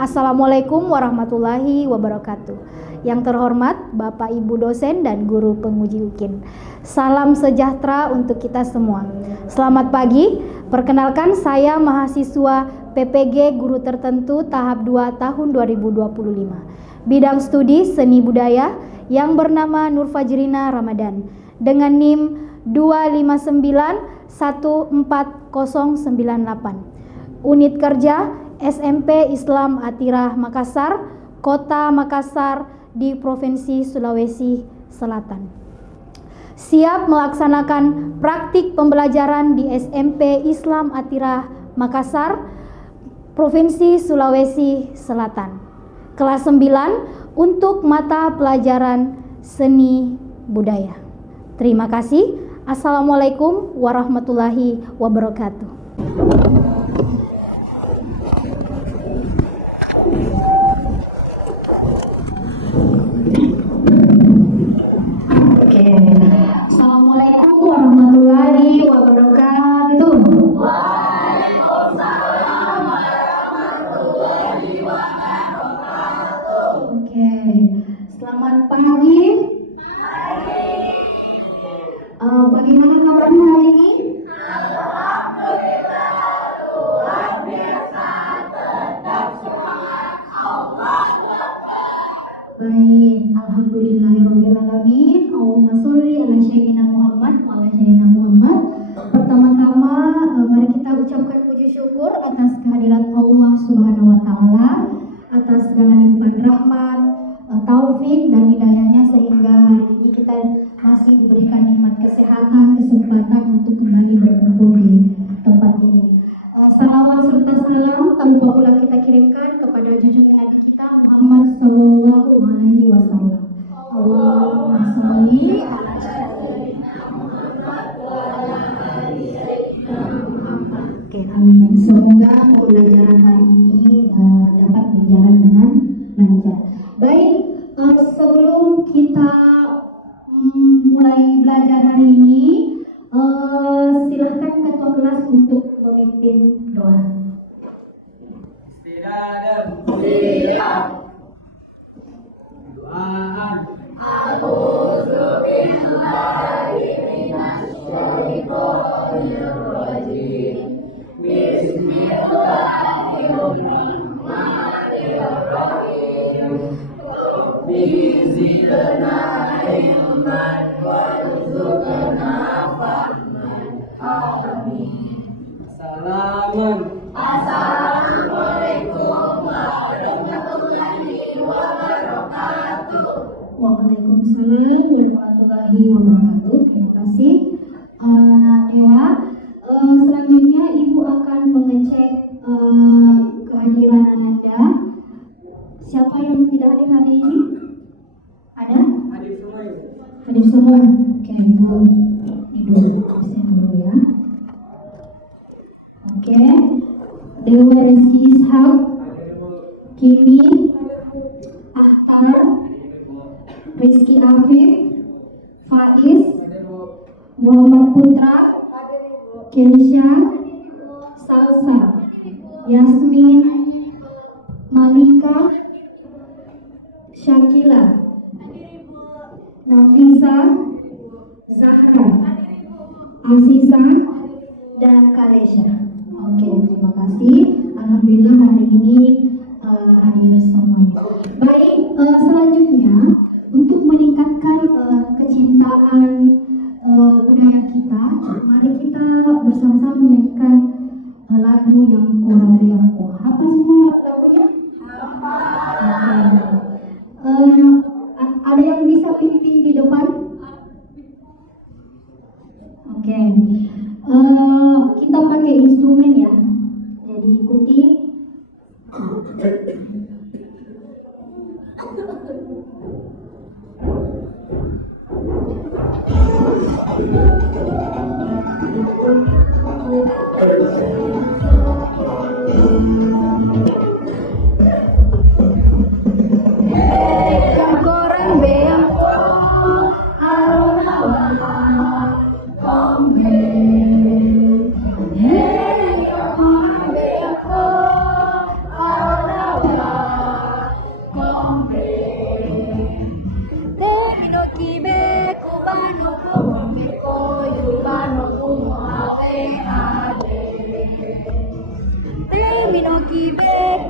Assalamualaikum warahmatullahi wabarakatuh. Yang terhormat Bapak Ibu dosen dan guru penguji UKIN. Salam sejahtera untuk kita semua. Selamat pagi. Perkenalkan, saya mahasiswa PPG Guru Tertentu tahap 2 tahun 2025. Bidang studi seni budaya yang bernama Nur Fajrina Ramadan dengan NIM 2591498. Unit kerja SMP Islam Atirah Makassar, Kota Makassar di Provinsi Sulawesi Selatan. Siap melaksanakan praktik pembelajaran di SMP Islam Atirah Makassar, Provinsi Sulawesi Selatan. Kelas 9 untuk mata pelajaran seni budaya. Terima kasih. Assalamualaikum warahmatullahi wabarakatuh. Assalamualaikum warahmatullahi wabarakatuh. Waalaikumsalam warahmatullahi wabarakatuh. Selamat pagi. Bagaimana kabarnya hari ini? Alhamdulillah, luar biasa, tetap semangat, Allah. Baik, alhamdulillahirrahmanirrahim. Allahumma sholli ala sayyidina Muhammad wa ala sayyidina Muhammad. Pertama-tama mari kita ucapkan puji syukur atas kehadirat Allah Subhanahu wa taala, atas segala limpahan rahmat, taufik dan hidayahnya sehingga hari ini kita masih diberikan nikmat kesehatan, kesempatan untuk kembali berkumpul di tempat ini. Salawat serta salam tanpa pula kita kirimkan kepada junjungan Nabi kita Muhammad Sallallahu Alaihi Wasallam. Allahumma sholli ala sayyidina Muhammad wa ala ali sayyidina Muhammad. Amin. Semoga pembelajaran hari ini dapat berjalan dengan lancar. Baik, sebelum kita mulai belajar hari ini, silahkan ketua kelas untuk memimpin doa. Siap. Doaan. A'udzu billahi minasyaitonir rajim. Bismillahirrahmanirrahim. Zidna ilman warzuqna fahman. Amin. Assalamualaikum warahmatullahi wabarakatuh. Waalaikumsalam warahmatullahi wabarakatuh. Terima kasih. Dewa, selanjutnya Ibu akan mengecek kehadiran Anda. Siapa yang tidak hadir hari ini? Ada? Hadir semua. Hadir semua. Oke, Bu. Ini dulu ya. Oke. Dewa Rizky Ishak, Kimi, Ahtar, Rizky Afif, Faiz, Muhammad Putra, Kensha, Salsa, Yasmin, Malika, Syakila, Nafisa, Zahra, Aziza, dan Kalesha. Oke, terima kasih. Alhamdulillah hari ini hadir semuanya. Baik, selanjutnya untuk meningkatkan kecintaan budaya kita, mari kita bersama-sama menyanyikan lagu yang korea. Apa semua lagunya? Ada yang bisa pimpin di depan? Oke. Kita pakai instrumen ya. Jadi ikuti. Hey,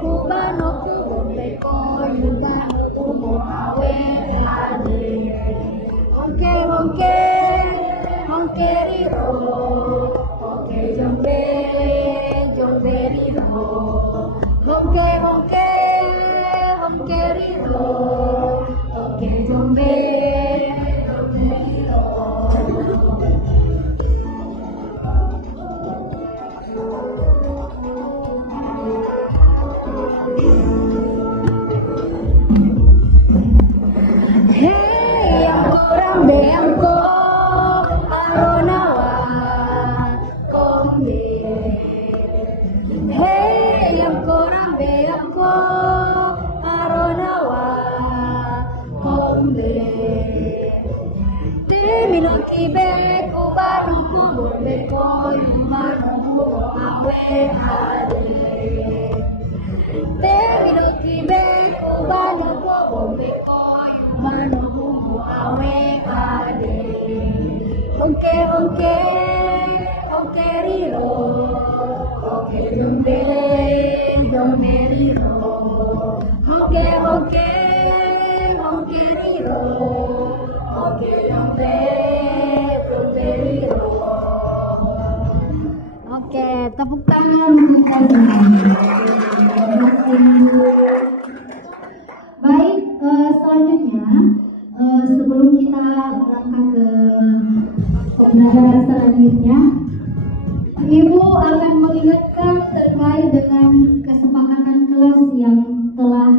kubano kubombe koyubano kumoawe ade. Honke honke honke riro, honke jombe jombe riro, honke honke honke riro, honke jombe jombe riro. Hey, orang beangko aronawa kombe. Hey, orang beangko aronawa kombe. Temino kibe kubanu kubombe koyumanu awe ade. Temino kibe kubanu kubombe koyumanu awe ade. Honke honke honke riro, honke jombe jombe riro, honke honke honke riro, honke jombe jombe riro. Oke, tepuk tangan. Baik, selanjutnya sebelum kita melangkah ke pembelajaran selanjutnya, Ibu akan mengingatkan terkait dengan kesepakatan kelas yang telah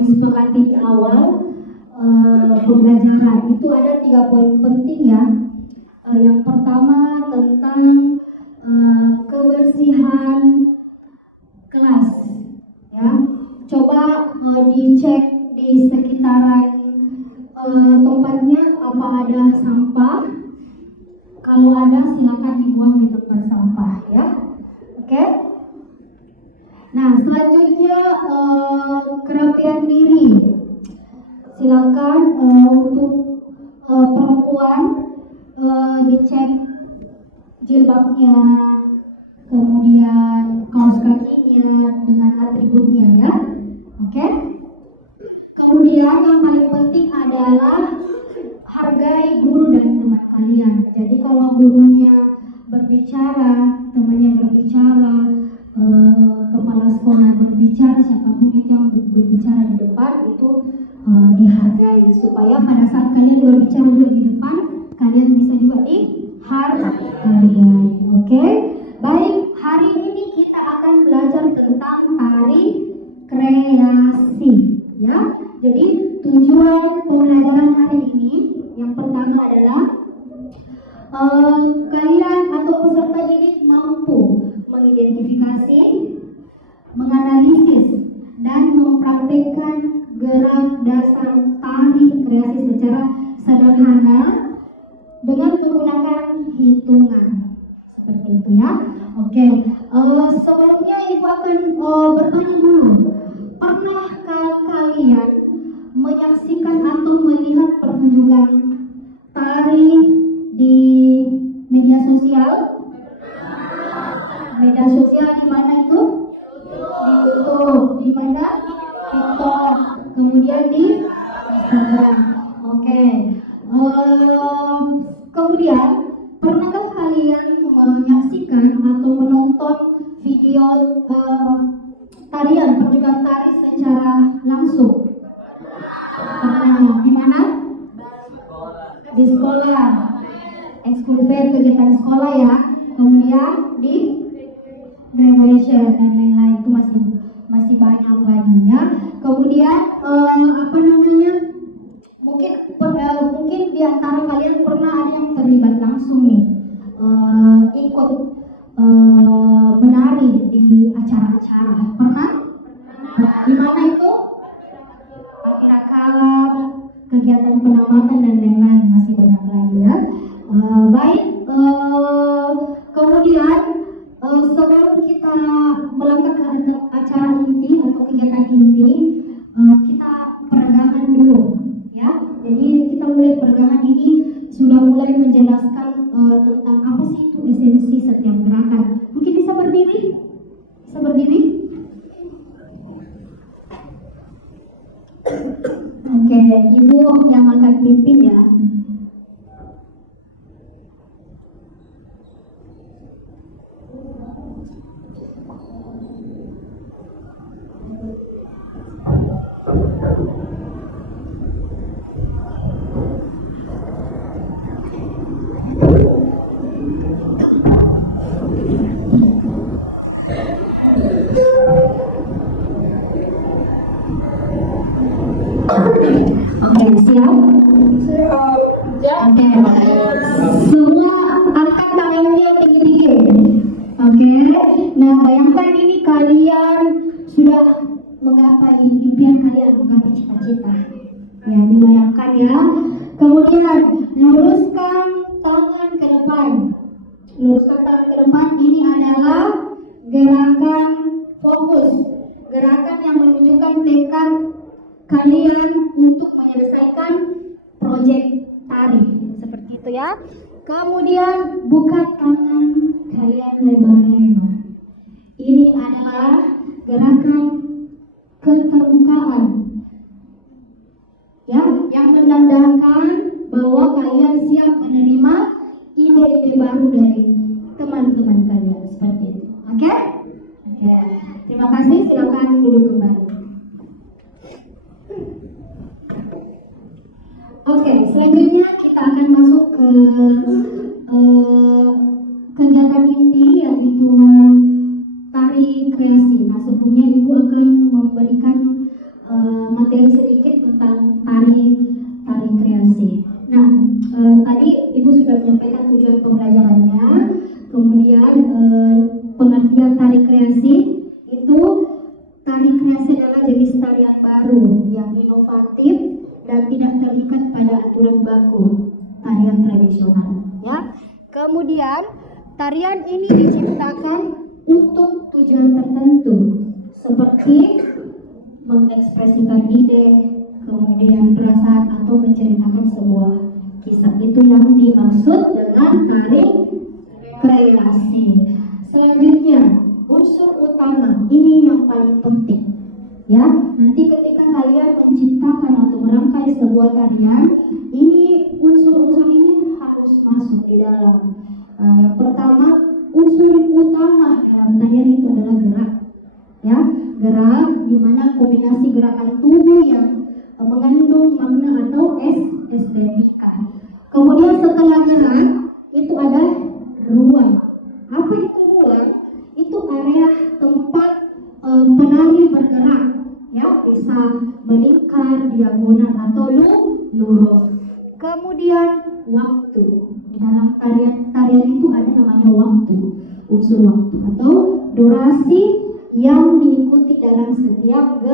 disepakati di awal pembelajaran. Itu ada 3 poin penting ya. Yang pertama tentang kebersihan kelas, ya. Coba dicek di sekitaran tempatnya apa ada sampah. Kalau ada silakan dibuang di tempat sampah ya. Oke. Nah, selanjutnya kerapian diri. Silakan untuk perempuan dicek jilbabnya, kemudian kaos kakinya dengan atributnya ya. Oke. Kemudian yang paling penting adalah hargai guru dan teman kalian. Jadi kalau gurunya berbicara, temannya berbicara, kepala sekolah berbicara, siapapun itu yang berbicara di depan itu dihargai, supaya pada saat kalian berbicara di depan kalian bisa juga dihargai. Oke? Baik, hari ini kita akan belajar tentang tari kreasi ya. Jadi tujuan pembelajaran hari ini yang pertama adalah kalian atau peserta didik mampu mengidentifikasi, menganalisis, dan mempraktikkan gerak dasar tari kreasi secara sederhana dengan menggunakan hitungan seperti itu ya. Oke, sebelumnya Ibu akan bertanya dulu, pernahkah kalian menyaksikan atau melihat pertunjukan tari di media sosial? Media sosial di mana itu? Di YouTube, di mana? TikTok, kemudian di Instagram. Oke. Kemudian pernahkah kalian menyaksikan atau menonton video tarian pertunjukan tari secara langsung? Di mana? Di sekolah, ekskulkurikuler kegiatan sekolah ya. Kemudian di graduation dan lain-lain, itu masih banyak lagi ya. Kemudian mungkin di antara kalian pernah ada yang terlibat langsung nih, ikut menari di acara-acara. Pernah? Di mana itu? Akad, kegiatan penamatan dan lain-lain, masih banyak lagi ya. Baik, kemudian sebelum kita melangkah ke acara inti atau kegiatan inti, kita peregangan dulu ya. Jadi kita mulai peregangan ini sudah mulai menjelaskan tentang apa sih itu esensi setiap gerakan. Mungkin bisa berdiri? Bisa berdiri? Ibu yang akan pimpin ya. Oke, siap? Oke. Semua angkat tangannya tinggi-tinggi. Oke. Nah, bayangkan ini kalian sudah menggapai impian kalian, menggapai cita-cita. Ya, dibayangkan ya. Kemudian luruskan tangan ke depan. Luruskan tangan ke depan. Ini adalah gerakan fokus. Gerakan yang menunjukkan tekad kalian untuk menyelesaikan proyek tari, seperti itu ya. Kemudian buka tangan kalian lebar-lebar. Ini adalah gerakan keterbukaan, ya, yang menandakan bahwa kalian siap menerima ide-ide baru dari teman-teman kalian, seperti itu. Oke? Oke. Terima kasih. Silakan duduk kembali. Oke, selanjutnya kita akan masuk ke kegiatan inti, yaitu tari kreasi. Nah, sebelumnya Ibu akan memberikan materi sedikit tentang tari kreasi. Nah, tadi Ibu sudah menyampaikan tujuan pembelajarannya, kemudian pengertian tari kreasi itu. Tari kreasi adalah jenis tarian baru yang inovatif dan tidak terikat pada aturan baku tarian tradisional, ya. Kemudian tarian ini diciptakan untuk tujuan tertentu seperti mengekspresikan ide, kemudian perasaan atau menceritakan sebuah kisah. Itu yang dimaksud dengan tari kreasi. Selanjutnya, unsur utama ini yang paling penting, ya. Nanti ketika kalian menciptakan atau merangkai sebuah tarian, ini unsur-unsur ini harus masuk di dalam. Yang pertama, unsur utama dalam tarian itu adalah gerak, ya. Gerak di mana kombinasi gerakan tubuh yang mengandung makna atau estetika. Kemudian setelah gerak itu ada ruang. Apa itu ruang? Itu area tempat penari bergerak, ya, bisa melingkar, diagonal atau lurus. Kemudian waktu. Di dalam tarian itu ada namanya waktu, unsur waktu atau durasi yang diikuti dalam setiap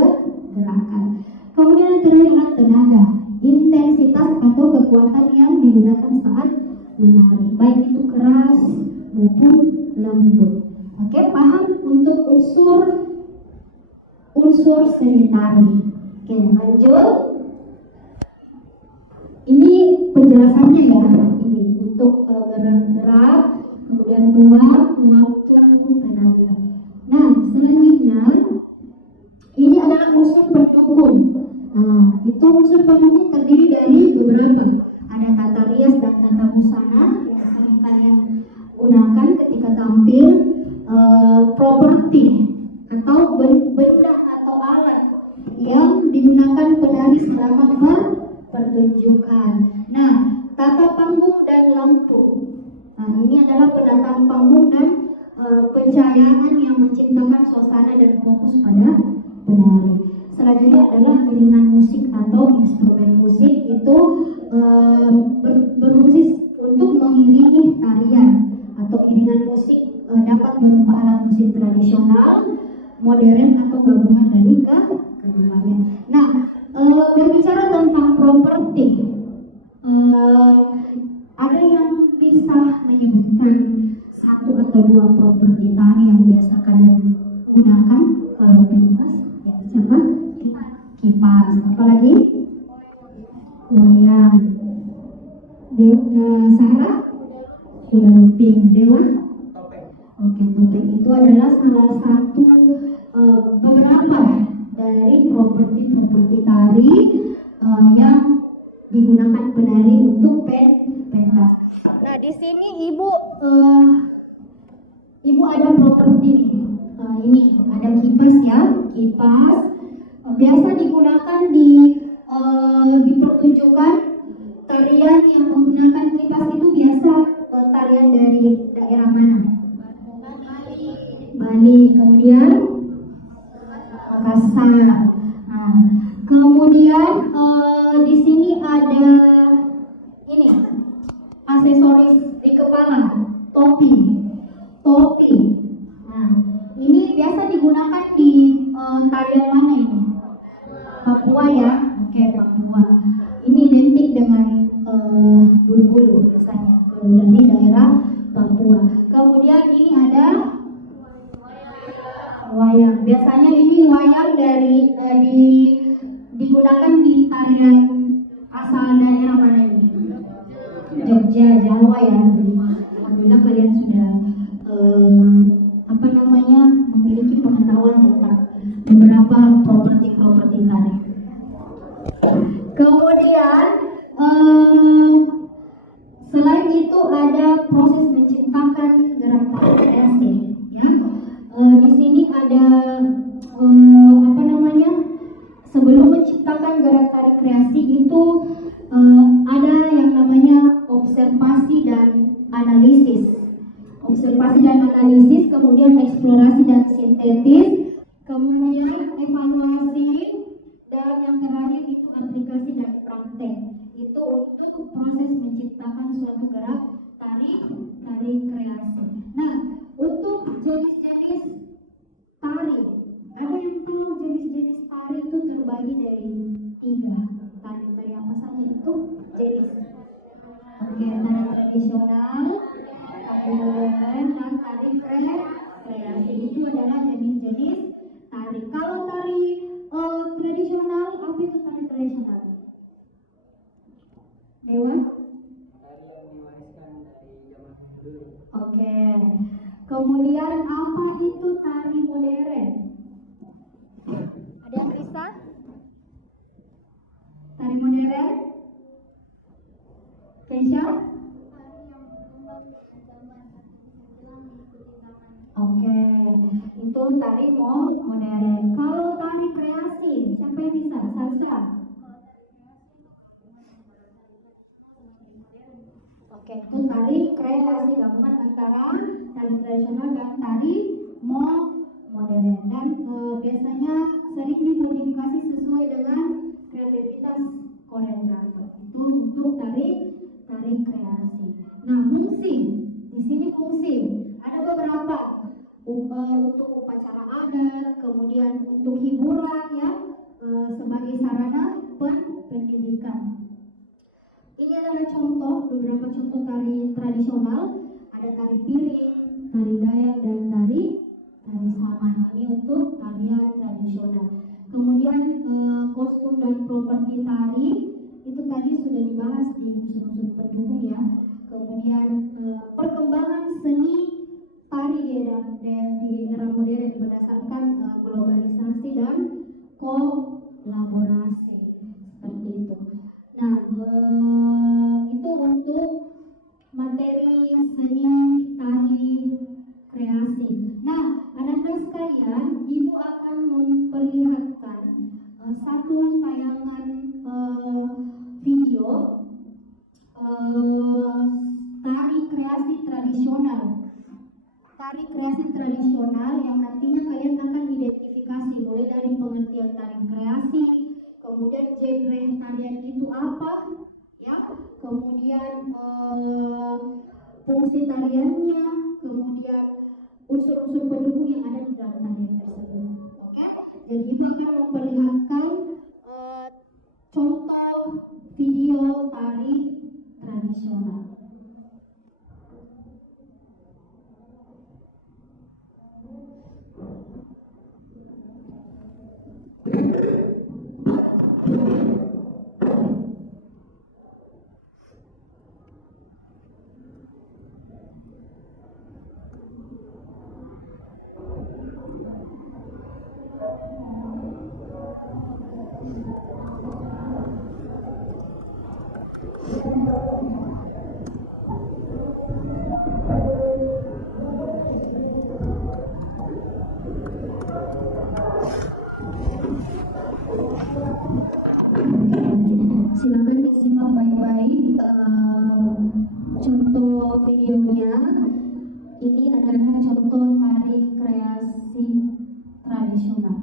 gerakan. Kemudian terakhir tenaga, intensitas atau kekuatan yang digunakan saat menari, baik itu keras maupun lembut. Oke, paham untuk unsur seni tari. Oke, lanjut. Ini penjelasannya ya. Ini untuk gerak, kemudian ruang, waktu, tenaga. Nah, selanjutnya ini adalah unsur pendukung. Nah, itu unsur pendukung terdiri dari beberapa. Ada tata rias dan tata busana yang sering kalian gunakan ketika tampil. Properti atau benda atau alat yang digunakan penari selama pertunjukan. Nah, tata panggung dan lampu. Nah, ini adalah penataan panggung dan pencahayaan yang menciptakan suasana dan fokus pada penari. Selanjutnya adalah iringan musik atau instrumen musik, itu berfungsi untuk mengiringi tarian. Atau iringan musik dapat berupa alat musik tradisional, modern atau gabungan dari keduanya. Nah, berbicara tentang properti, ada yang bisa menyebutkan satu atau dua properti tari yang biasa kalian gunakan kalau pentas? Ya, siapa? Kipas. Apalagi? Wayang. Sarah? Kuda lumping. Dewa? Oke, topeng itu adalah salah satu beberapa dari properti tari yang digunakan penari untuk pentas. Nah, di sini ibu ada properti nih. Ini ada kipas ya, kipas biasa digunakan di pertunjukan tarian yang menggunakan kipas itu biasa tarian dari daerah mana? Bali, kemudian Makassar. Nah, kemudian di sini ada ini aksesoris di kepala, topi. Nah, ini biasa digunakan di tarian mana ini? Papua ya, oke Papua. Ini identik dengan bulu-bulu biasanya dari daerah Papua. Kemudian ini ada wayang. Biasanya ini wayang digunakan di tarian asal daerah mana ini? Jogja, Jawa ya. Jadi alhamdulillah kalian sudah memiliki pengetahuan tentang beberapa properti tari. Kemudian selain itu ada proses menciptakan gerak tari kreasi. Ya, di sini ada sebelum menciptakan gerak tari kreasi itu ada yang namanya observasi dan analisis, kemudian eksplorasi dan sintetis, kemudian evaluasi, dan yang terakhir itu aplikasi dan praktek. Itu untuk proses menciptakan suatu gerak tari kreasi. Nah, untuk jenis-jenis tari, ada yang tahu jenis-jenis tari itu terbagi dari 3. Tari apa saja itu jenis? Oke, tari tradisional, tari modern, dan tari kreasi. Itu adalah jenis-jenis tari. Kalau tari tradisional, apa itu tari tradisional? Dewa? Oke. Kemudian apa itu tari modern? Ada yang bisa? Tari modern? Kesha? Oke, itu tari modern. Kalau tari kreasi, siapa yang bisa? Salsa? Oke, itu tari kreasi, gabungan antara tari tradisional dan tari modern. Dan biasanya sering dimodifikasi sesuai dengan kreativitas koreografer. Itu untuk tari kreasi. Nah, fungsi di sini ada beberapa untuk upacara adat, kemudian untuk hiburan ya, sebagai sarana pendidikan. Ini adalah beberapa contoh tari tradisional. Ada tari piring, tari dayak, dan tari saman. Ini untuk tarian tradisional. Kemudian kostum dan properti tari itu tadi sudah dibahas di unsur-unsur pendukung ya. Kemudian perkembangan seni tari di era modern berdasarkan globalisasi dan kolaborasi seperti itu. Nah, itu untuk materi seni tari kreasi. Nah, anak-anak sekalian, ibu akan memperlihatkan satu tayangan video tari kreasi tradisional yang nantinya kalian akan identifikasi mulai dari pengertian tari kreasi, kemudian genre tarian itu apa ya, kemudian fungsi tariannya, kemudian unsur-unsur pendukung yang ada di dalam tarian tersebut. Oke, jadi ibu akan memperlihatkan contoh video tari tradisional. Silakan disimak baik-baik contoh videonya. Ini adalah contoh tari kreasi tradisional.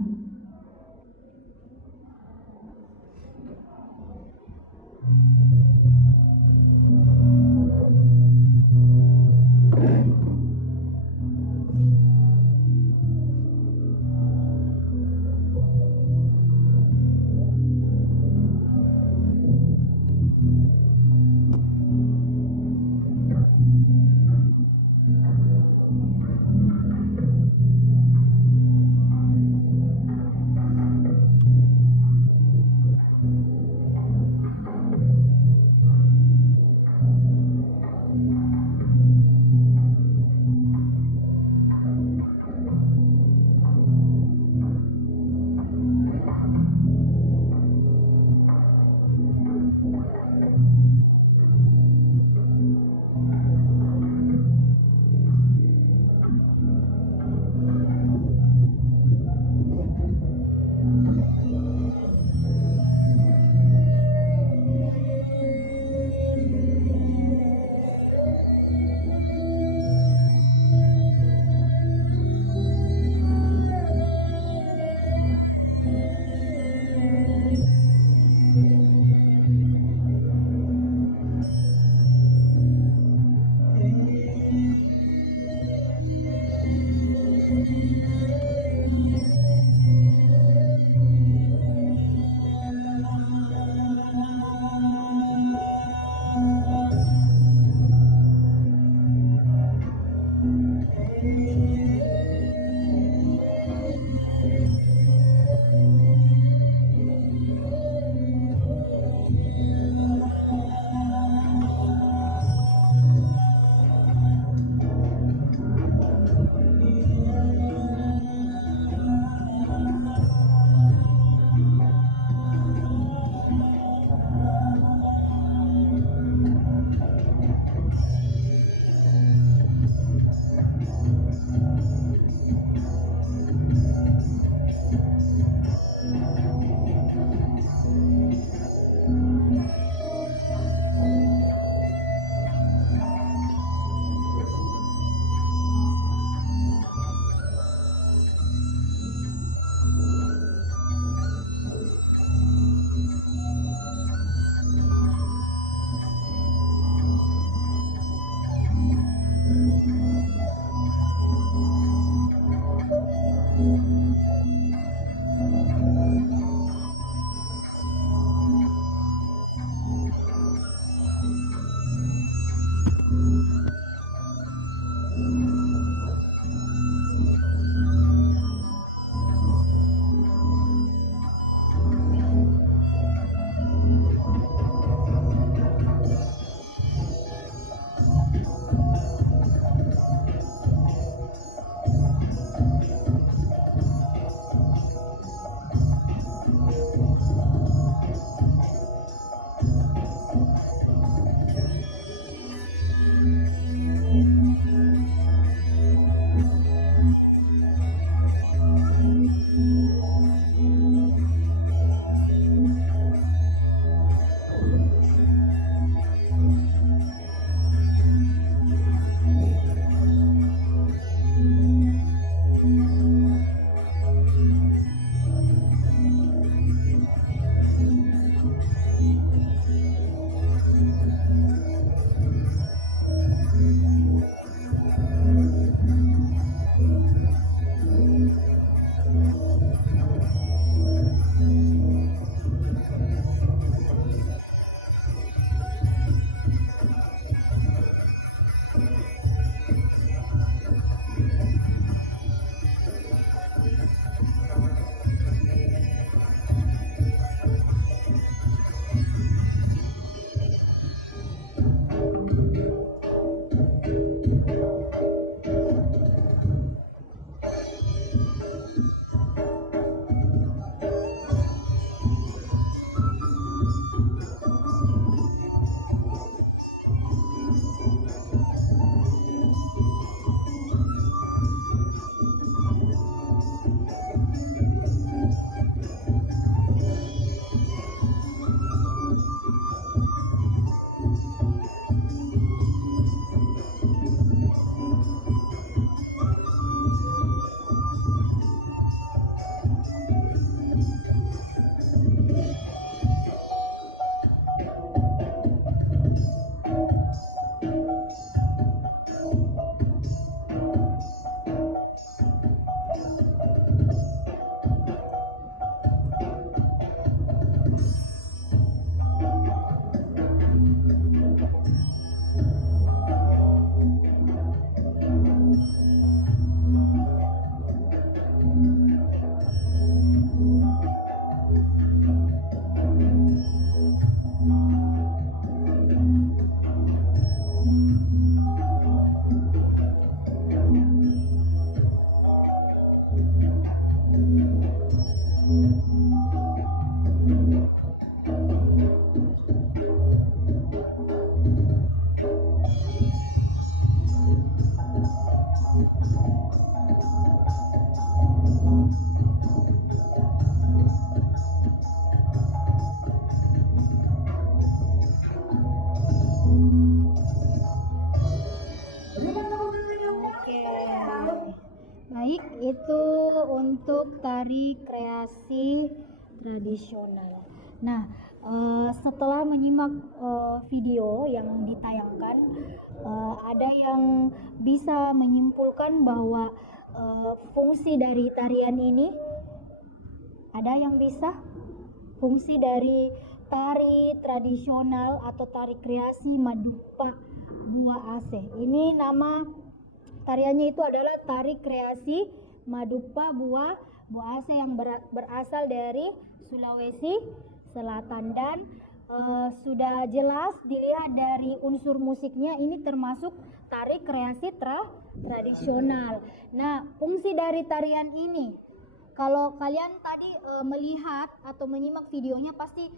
untuk tari kreasi tradisional. Nah, setelah menyimak video yang ditayangkan, ada yang bisa menyimpulkan bahwa fungsi dari tarian ini, ada yang bisa fungsi dari tari tradisional atau tari kreasi Madupa Bua Aceh. Ini nama tariannya itu adalah tari kreasi Madupa Bua Aceh yang berasal dari Sulawesi Selatan, dan sudah jelas dilihat dari unsur musiknya ini termasuk tari kreasi tradisional. Nah, fungsi dari tarian ini, kalau kalian tadi melihat atau menyimak videonya pasti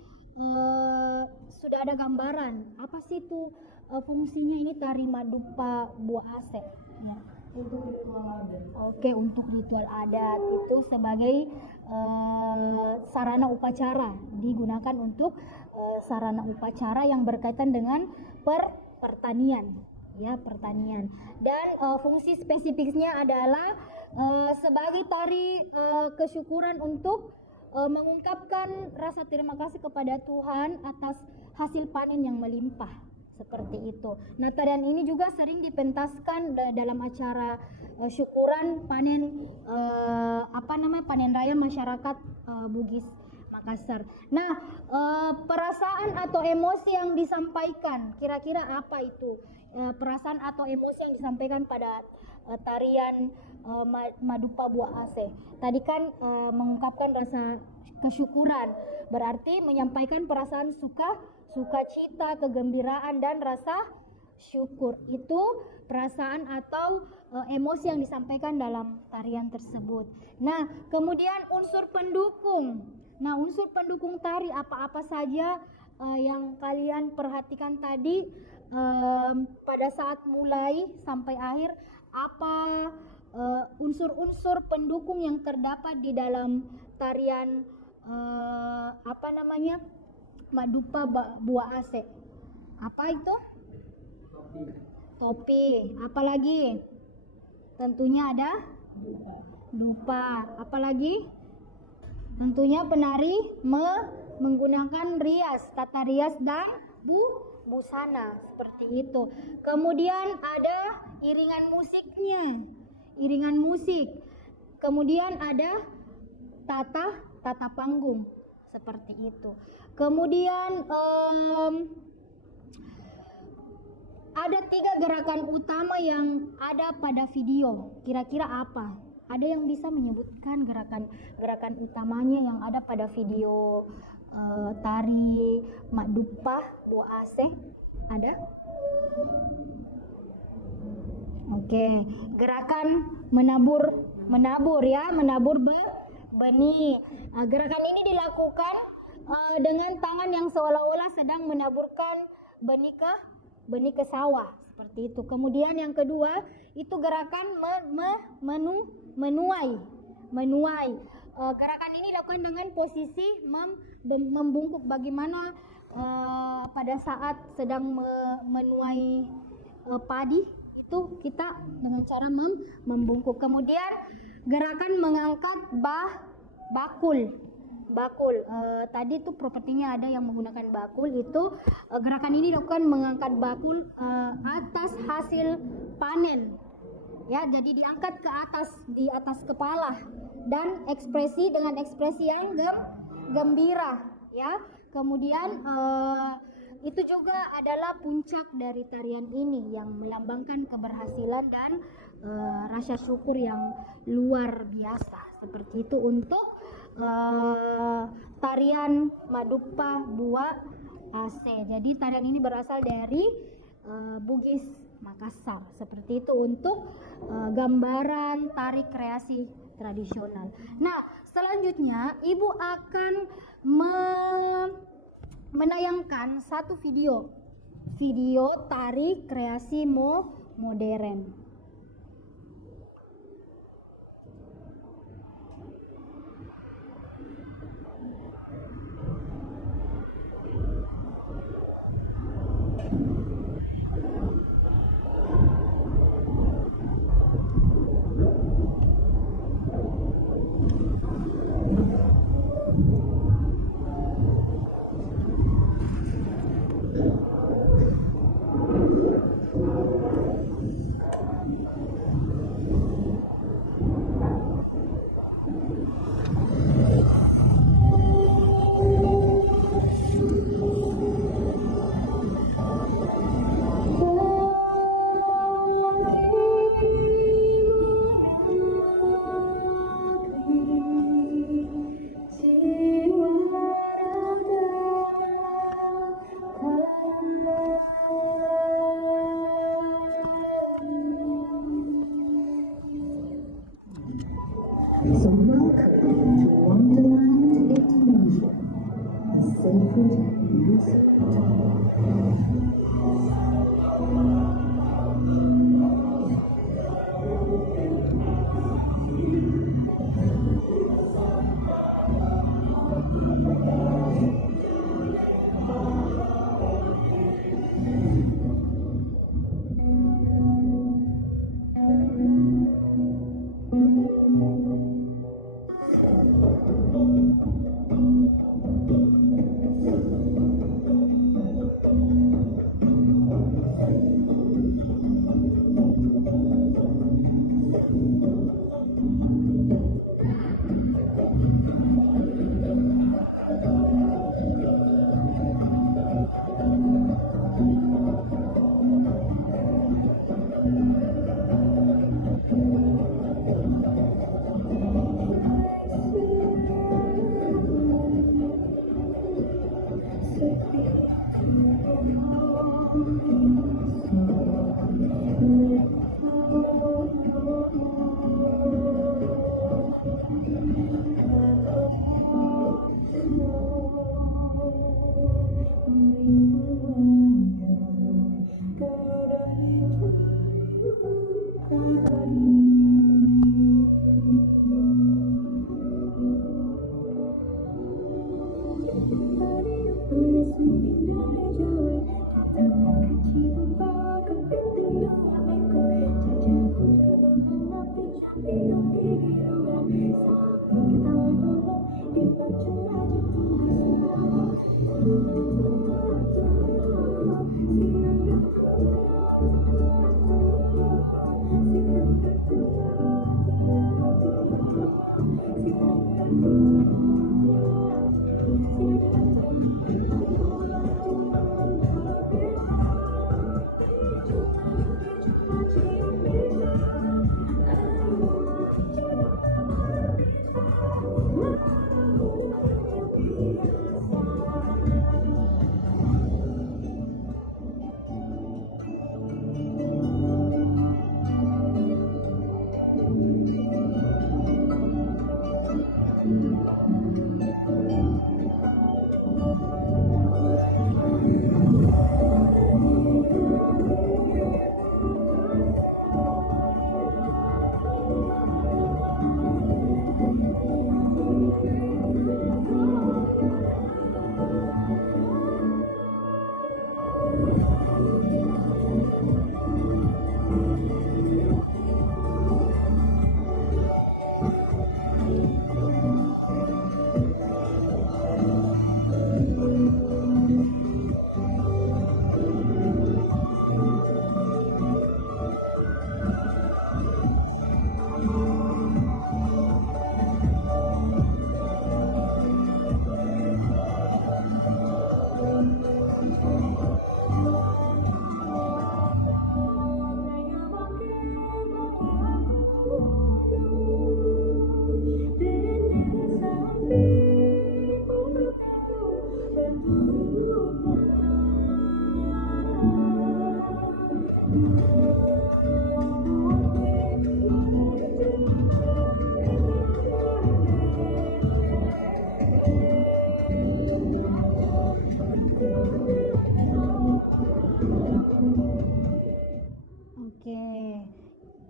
sudah ada gambaran apa sih itu fungsinya ini tari Madupa Bua Aceh. Ya. Untuk ritual adat. Oke, untuk ritual adat itu sebagai sarana upacara, digunakan untuk sarana upacara yang berkaitan dengan pertanian, ya, pertanian. Dan fungsi spesifiknya adalah sebagai tari kesyukuran untuk mengungkapkan rasa terima kasih kepada Tuhan atas hasil panen yang melimpah, seperti itu. Nah, tarian ini juga sering dipentaskan dalam acara syukuran panen panen raya masyarakat Bugis Makassar. Nah, perasaan atau emosi yang disampaikan kira-kira apa itu? Perasaan atau emosi yang disampaikan pada tarian Madupa Bua Aceh. Tadi kan mengungkapkan rasa kesyukuran, berarti menyampaikan perasaan sukacita, kegembiraan dan rasa syukur. Itu perasaan atau emosi yang disampaikan dalam tarian tersebut. Nah, kemudian unsur pendukung. Nah, unsur pendukung tari apa-apa saja yang kalian perhatikan tadi pada saat mulai sampai akhir, apa unsur-unsur pendukung yang terdapat di dalam tarian Madupa Bua Aceh. Apa itu? Topi. Apalagi? Tentunya ada dupa. Apalagi? Tentunya penari menggunakan rias, tata rias dan busana, seperti itu. Kemudian ada iringan musiknya, iringan musik. Kemudian ada tata panggung, seperti itu. Kemudian ada 3 gerakan utama yang ada pada video. Kira-kira apa? Ada yang bisa menyebutkan gerakan utamanya yang ada pada video tari Madupa Bua Aceh? Ada? Oke, gerakan menabur ya, menabur benih. Gerakan ini dilakukan dengan tangan yang seolah-olah sedang menaburkan benih ke sawah, seperti itu. Kemudian yang kedua itu gerakan menuai. Gerakan ini dilakukan dengan posisi membungkuk, bagaimana pada saat sedang menuai padi itu kita dengan cara membungkuk. Kemudian gerakan mengangkat bakul. Tadi tuh propertinya ada yang menggunakan bakul, itu gerakan ini dilakukan mengangkat bakul atas hasil panen, ya, jadi diangkat ke atas, di atas kepala, dan dengan ekspresi yang gembira, ya. Kemudian itu juga adalah puncak dari tarian ini yang melambangkan keberhasilan dan rasa syukur yang luar biasa, seperti itu untuk tarian Madupa Bua Aceh. Jadi tarian ini berasal dari Bugis Makassar, seperti itu untuk gambaran tari kreasi tradisional. Nah, selanjutnya Ibu akan menayangkan satu video tari kreasi modern. 身非常明显。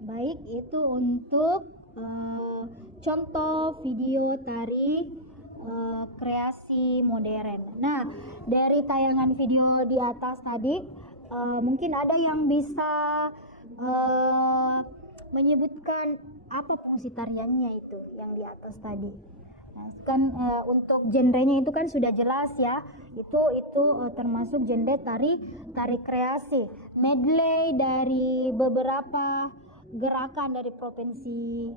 Baik, itu untuk contoh video tari kreasi modern. Nah, dari tayangan video di atas tadi, mungkin ada yang bisa menyebutkan apa fungsi tariannya itu yang di atas tadi. Nah, kan untuk genrenya itu kan sudah jelas ya. Itu termasuk genre tari kreasi, medley dari beberapa gerakan dari provinsi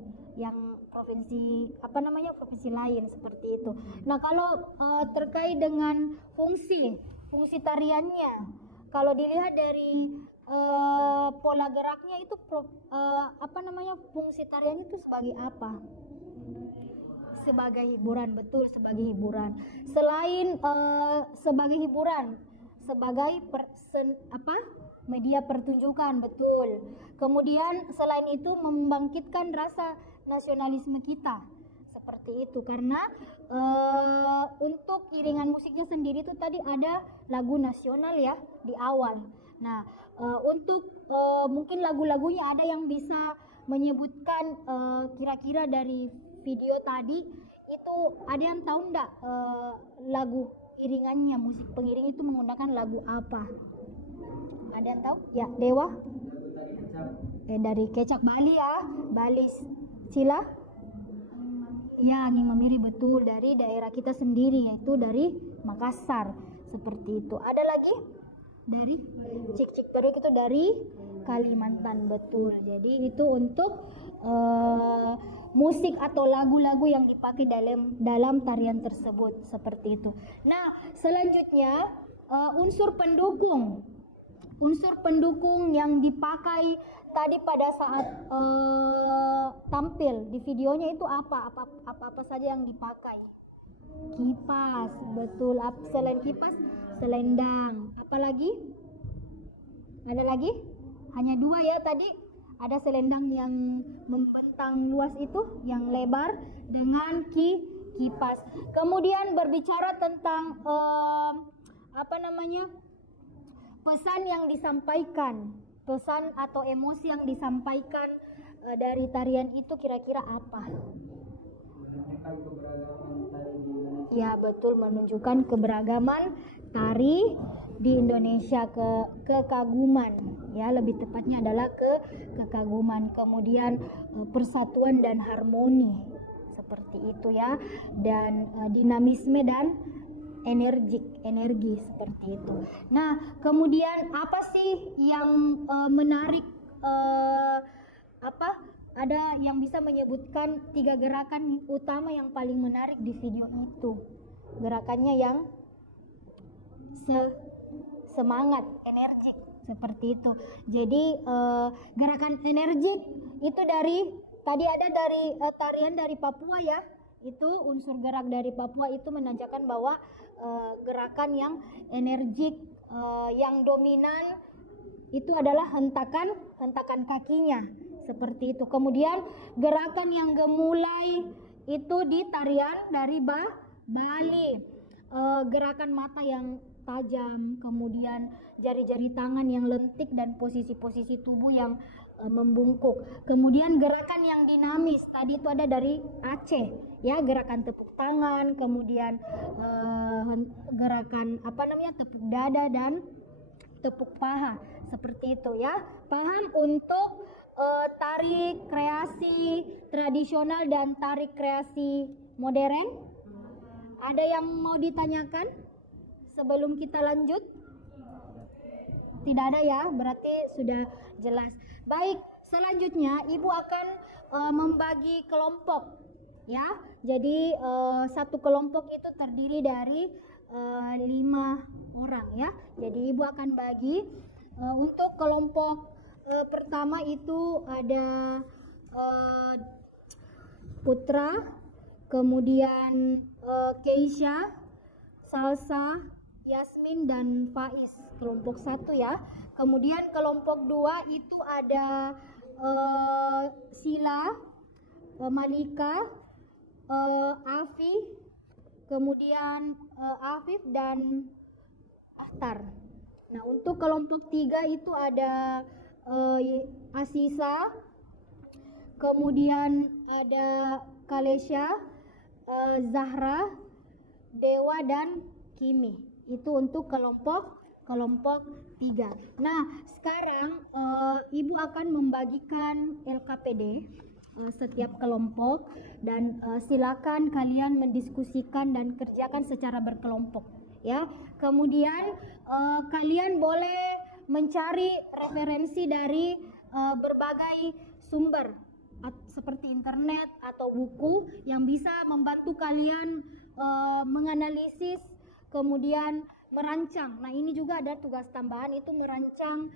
lain seperti itu. Nah, kalau terkait dengan fungsi tariannya, kalau dilihat dari pola geraknya itu fungsi tarian itu sebagai apa? Sebagai hiburan, betul, sebagai hiburan. Selain sebagai hiburan, sebagai media pertunjukan, betul. Kemudian selain itu membangkitkan rasa nasionalisme kita, seperti itu karena untuk iringan musiknya sendiri itu tadi ada lagu nasional ya di awal. Nah, untuk mungkin lagu-lagunya ada yang bisa menyebutkan kira-kira dari video tadi itu ada yang tahu enggak lagu iringannya, musik pengiring itu menggunakan lagu apa? Ada yang tahu? Ya, Dewa? Dari Kecap Bali ya, Bali. Sila? Ya, Angin Mamiri betul, dari daerah kita sendiri yaitu dari Makassar. Seperti itu. Ada lagi? Dari Cik-Cik Teruk itu dari Kalimantan, betul. Jadi itu untuk musik atau lagu-lagu yang dipakai dalam tarian tersebut, seperti itu. Nah, selanjutnya unsur pendukung. Unsur pendukung yang dipakai tadi pada saat tampil di videonya itu apa saja yang dipakai? Kipas, betul. Selain kipas, selendang. Apa lagi? Ada lagi? Hanya dua ya tadi. Ada selendang yang membentang luas itu, yang lebar, dengan kipas. Kemudian berbicara tentang pesan yang disampaikan, pesan atau emosi yang disampaikan dari tarian itu kira-kira apa? Ya betul, menunjukkan keberagaman tari di Indonesia, kekaguman ya, lebih tepatnya adalah kekaguman, kemudian persatuan dan harmoni seperti itu ya, dan dinamisme dan energi seperti itu. Nah, kemudian apa sih yang menarik, ada yang bisa menyebutkan 3 gerakan utama yang paling menarik di video itu? Gerakannya yang semangat, energik seperti itu. Jadi gerakan energik itu tadi ada dari tarian dari Papua ya. Itu unsur gerak dari Papua itu menandakan bahwa gerakan yang energik, yang dominan itu adalah hentakan kakinya seperti itu. Kemudian gerakan yang gemulai itu di tarian dari Bali, gerakan mata yang tajam, kemudian jari-jari tangan yang lentik dan posisi-posisi tubuh yang membungkuk. Kemudian gerakan yang dinamis tadi itu ada dari Aceh ya, gerakan tepuk tangan, kemudian gerakan tepuk dada dan tepuk paha seperti itu ya. Paham untuk tari kreasi tradisional dan tari kreasi modern? Ada yang mau ditanyakan sebelum kita lanjut? Tidak ada ya, berarti sudah jelas. Baik, selanjutnya Ibu akan membagi kelompok ya. Jadi satu kelompok itu terdiri dari 5 orang ya. Jadi Ibu akan bagi untuk kelompok pertama itu ada Putra, kemudian Keisha, Salsa, Yasmin dan Faiz, kelompok 1 ya. Kemudian kelompok 2 itu ada Sila, Malika, Afi, kemudian Afif dan Ahtar. Nah, untuk kelompok 3 itu ada Asisa, kemudian ada Kalesha, Zahra, Dewa dan Kimi. Itu untuk kelompok 3. Nah, sekarang Ibu akan membagikan LKPD setiap kelompok dan silakan kalian mendiskusikan dan kerjakan secara berkelompok ya. Kemudian kalian boleh mencari referensi dari berbagai sumber seperti internet atau buku yang bisa membantu kalian menganalisis kemudian merancang. Nah, ini juga ada tugas tambahan, itu merancang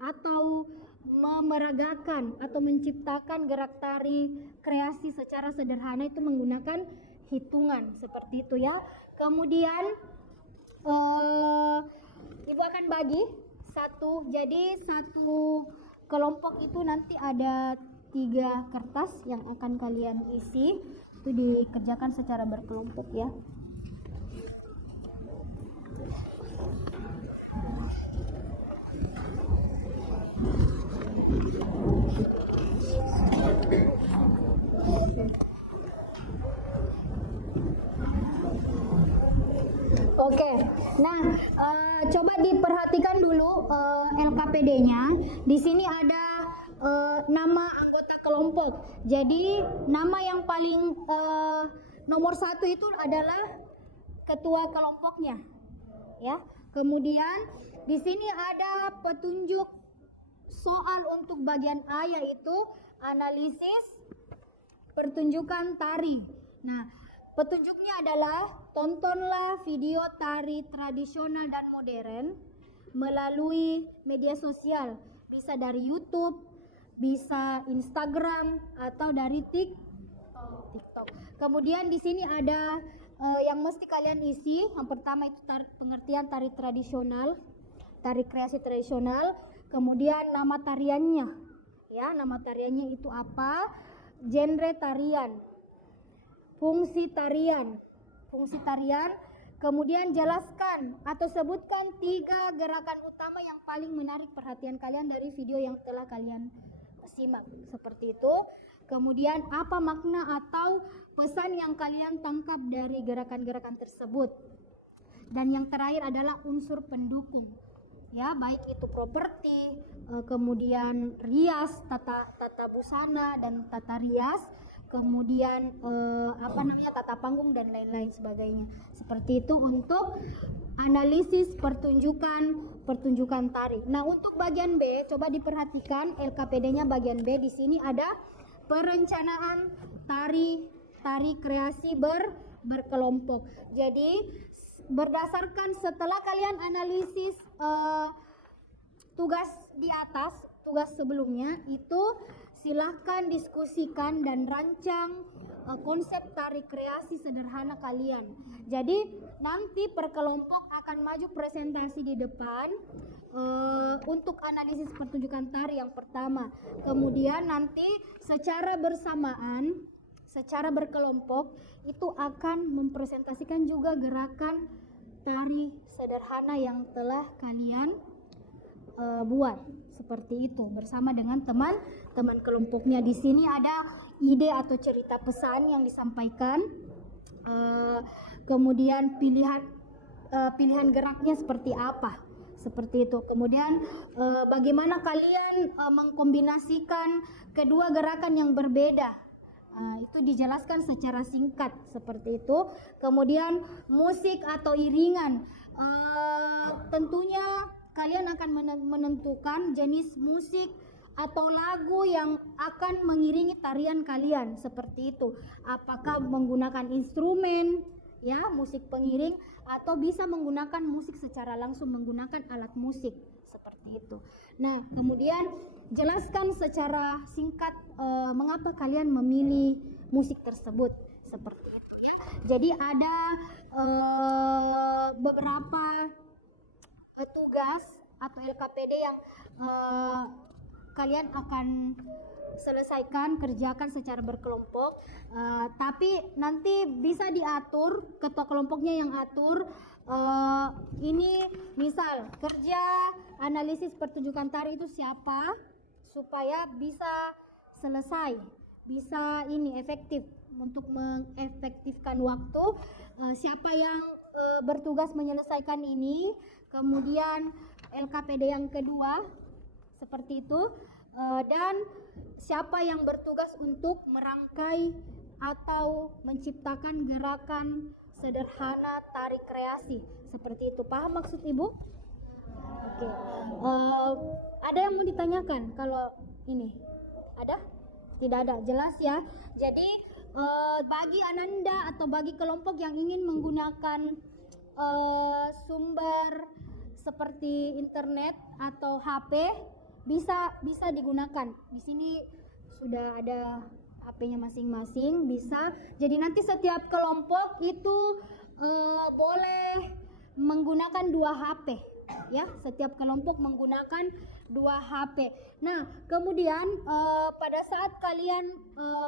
atau memeragakan atau menciptakan gerak tari kreasi secara sederhana itu menggunakan hitungan seperti itu ya. Kemudian Ibu akan bagi jadi satu kelompok itu nanti ada 3 kertas yang akan kalian isi. Itu dikerjakan secara berkelompok ya. Oke, nah coba diperhatikan dulu LKPD-nya. Di sini ada nama anggota kelompok. Jadi nama yang paling nomor 1 itu adalah ketua kelompoknya, ya. Kemudian di sini ada petunjuk soal untuk bagian A, yaitu analisis pertunjukan tari. Nah, petunjuknya adalah tontonlah video tari tradisional dan modern melalui media sosial. Bisa dari YouTube, bisa Instagram, atau dari TikTok. Kemudian di sini ada yang mesti kalian isi. Yang pertama itu pengertian tari tradisional, tari kreasi tradisional. Kemudian nama tariannya, ya, nama tariannya itu apa? Genre tarian, fungsi tarian. Kemudian jelaskan atau sebutkan 3 gerakan utama yang paling menarik perhatian kalian dari video yang telah kalian simak, seperti itu. Kemudian apa makna atau pesan yang kalian tangkap dari gerakan-gerakan tersebut. Dan yang terakhir adalah unsur pendukung, ya, baik itu properti, kemudian rias, tata busana dan tata rias, kemudian tata panggung dan lain-lain sebagainya. Seperti itu untuk analisis pertunjukan tari. Nah, untuk bagian B coba diperhatikan LKPD-nya bagian B. Di sini ada perencanaan tari kreasi berkelompok. Jadi berdasarkan setelah kalian analisis tugas di atas, tugas sebelumnya itu, silahkan diskusikan dan rancang konsep tari kreasi sederhana kalian. Jadi nanti per kelompok akan maju presentasi di depan untuk analisis pertunjukan tari yang pertama. Kemudian nanti secara bersamaan, secara berkelompok itu akan mempresentasikan juga gerakan tari sederhana yang telah kalian buat, seperti itu bersama dengan teman-teman kelompoknya. Di sini ada ide atau cerita pesan yang disampaikan, kemudian pilihan geraknya seperti apa, seperti itu. Kemudian bagaimana kalian mengkombinasikan kedua gerakan yang berbeda, itu dijelaskan secara singkat, seperti itu. Kemudian musik atau iringan, tentunya kalian akan menentukan jenis musik atau lagu yang akan mengiringi tarian kalian, seperti itu. Apakah menggunakan instrumen, ya, musik pengiring, atau bisa menggunakan musik secara langsung menggunakan alat musik, seperti itu. Nah, kemudian jelaskan secara singkat mengapa kalian memilih musik tersebut, seperti itu, ya. Jadi ada beberapa tugas atau LKPD yang kalian akan selesaikan, kerjakan secara berkelompok, tapi nanti bisa diatur, ketua kelompoknya yang atur. Ini misal kerja analisis pertunjukan tari itu siapa, supaya bisa selesai, bisa ini efektif. Untuk mengefektifkan waktu, siapa yang bertugas menyelesaikan ini. Kemudian LKPD yang kedua, seperti itu, dan siapa yang bertugas untuk merangkai atau menciptakan gerakan sederhana tari kreasi, seperti itu. Paham maksud Ibu? Oke. Ada yang mau ditanyakan kalau ini? Ada? Tidak ada, jelas ya. Jadi bagi Ananda atau bagi kelompok yang ingin menggunakan sumber seperti internet atau HP, bisa digunakan. Di sini sudah ada HP-nya masing-masing, bisa. Jadi nanti setiap kelompok itu boleh menggunakan 2 HP, ya. Setiap kelompok menggunakan 2 HP. Nah, kemudian pada saat kalian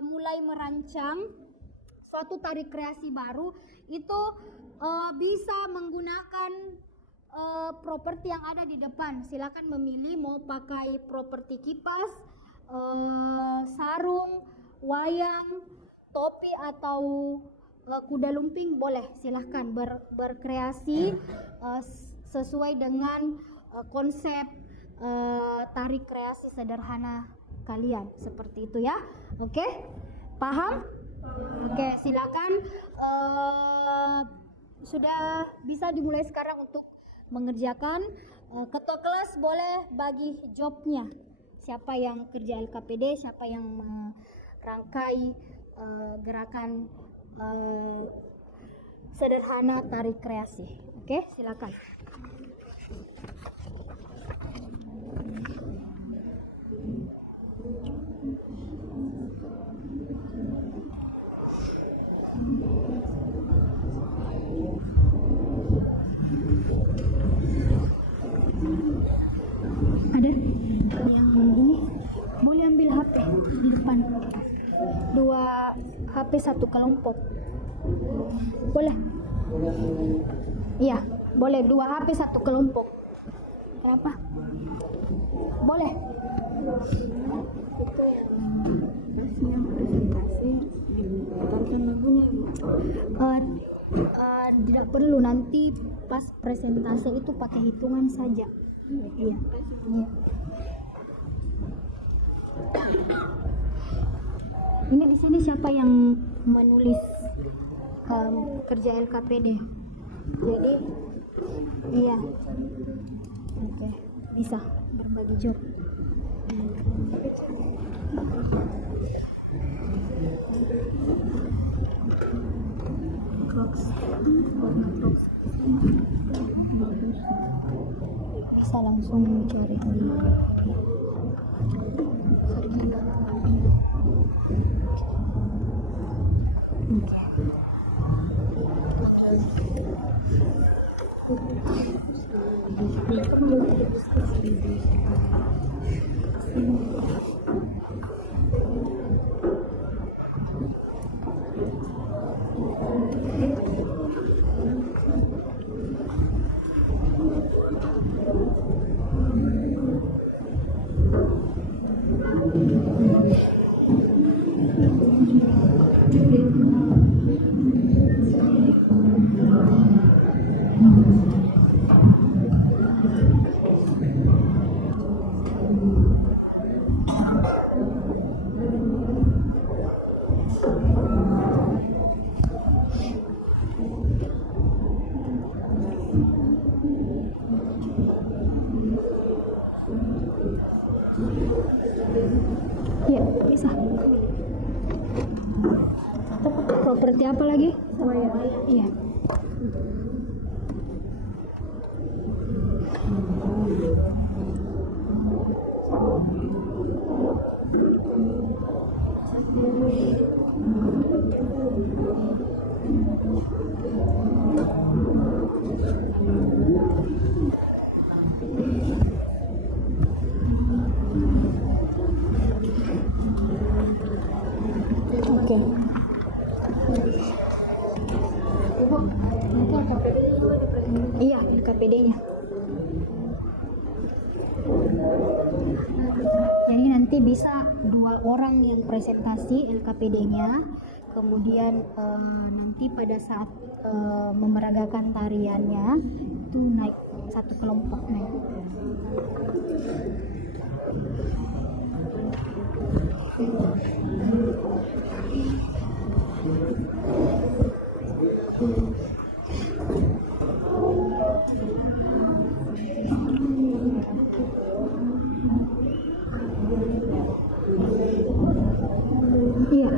mulai merancang suatu tari kreasi baru itu bisa menggunakan properti yang ada di depan. Silakan memilih mau pakai properti kipas, sarung, wayang, topi atau kuda lumping, boleh. Silahkan berkreasi sesuai dengan konsep tari kreasi sederhana kalian, seperti itu ya. Oke, paham? Oke, silakan. Sudah bisa dimulai sekarang untuk mengerjakan. Ketua kelas boleh bagi jobnya. Siapa yang kerja LKPD, siapa yang merangkai gerakan sederhana tari kreasi. Oke, silakan. Ada yang ini, boleh ambil HP di depan, 2 HP satu kelompok, boleh? Iya, boleh 2 HP satu kelompok. Kenapa? Boleh. Itu yang presentasi diputarkan lagunya. Tidak perlu, nanti pas presentasi itu pakai hitungan saja. Iya. Ini di sini siapa yang menulis kerja LKPD? Jadi iya. Oke, bisa berbagi job. Bisa langsung cari di ya, bisa. Properti apa lagi? Iya. Oke. Iya, LKPD-nya. Jadi nanti bisa 2 orang yang presentasi LKPD-nya, kemudian nanti pada saat memeragakan tariannya itu naik satu kelompok naik. Iya.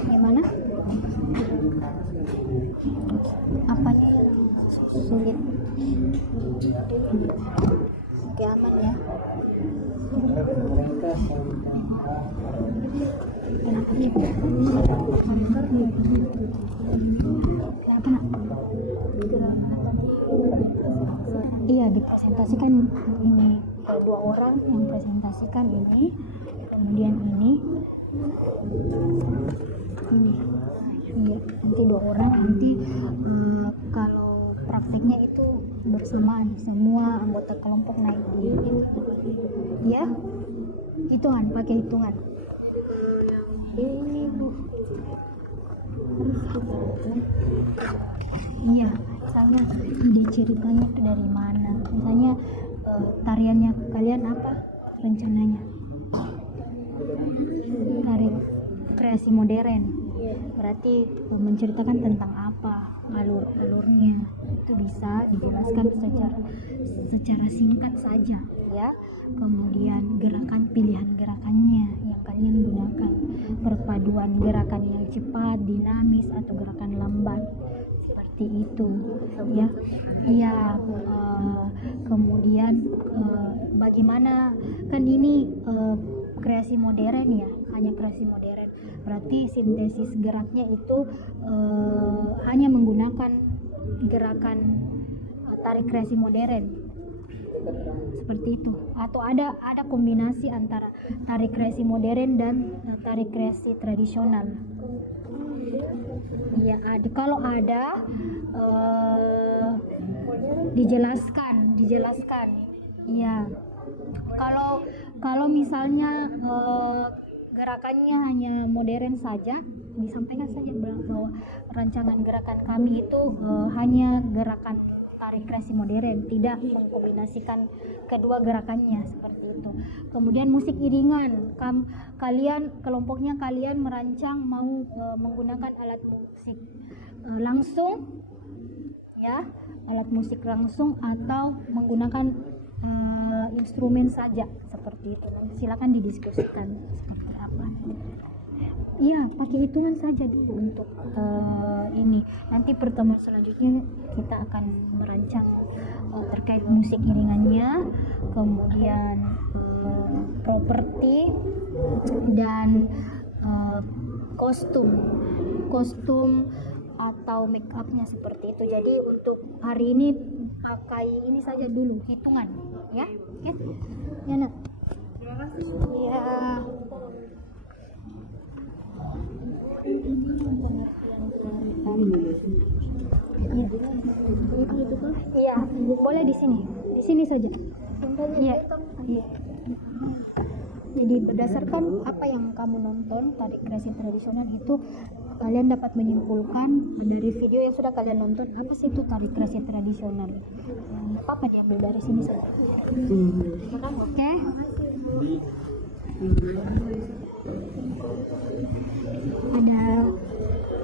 Gimana? Apa sulit? Oke, aman ya. Kenapa nih? Iya, dipresentasikan ini dua orang yang presentasikan ini, kemudian ini, iya, nanti dua orang nanti kalau prakteknya itu bersamaan semua anggota kelompok naik ya, hitungan pakai hitungan. Ini bu, iya, misalnya ide ceritanya itu dari mana, misalnya tariannya kalian apa rencananya, tari kreasi modern, berarti menceritakan tentang apa alurnya, itu bisa dijelaskan secara singkat saja ya. Kemudian gerakan, pilihan gerakannya yang kalian gunakan, perpaduan gerakan yang cepat, dinamis atau gerakan lambat, seperti itu ya. Iya, kemudian bagaimana, kan ini kreasi modern ya, hanya kreasi modern, berarti sintesis geraknya itu hanya menggunakan gerakan tarik kreasi modern, seperti itu. Atau ada kombinasi antara tarik kreasi modern dan tarik kreasi tradisional. Ya, kalau ada dijelaskan. Iya. Kalau misalnya gerakannya hanya modern saja, disampaikan saja bahwa rancangan gerakan kami itu hanya gerakan tarik kreasi modern, tidak mengkombinasikan kedua gerakannya, seperti itu. Kemudian musik iringan, kelompoknya kalian merancang mau menggunakan alat musik langsung ya, alat musik langsung atau menggunakan instrumen saja, seperti itu. Silakan didiskusikan seperti apa. Iya, pakai hitungan saja dulu untuk ini. Nanti pertemuan selanjutnya kita akan merancang terkait musik iringannya, kemudian properti dan kostum atau make upnya, seperti itu. Jadi untuk hari ini pakai ini saja dulu, hitungan ya. Oke. Ya, Nak. Terima kasih. Iya. Iya, boleh di sini saja. Iya. Jadi berdasarkan apa yang kamu nonton tarik kreasi tradisional itu, kalian dapat menyimpulkan dari video yang sudah kalian nonton apa sih itu tarik kreasi tradisional. Apa diambil dari sini saja. Oke. Ada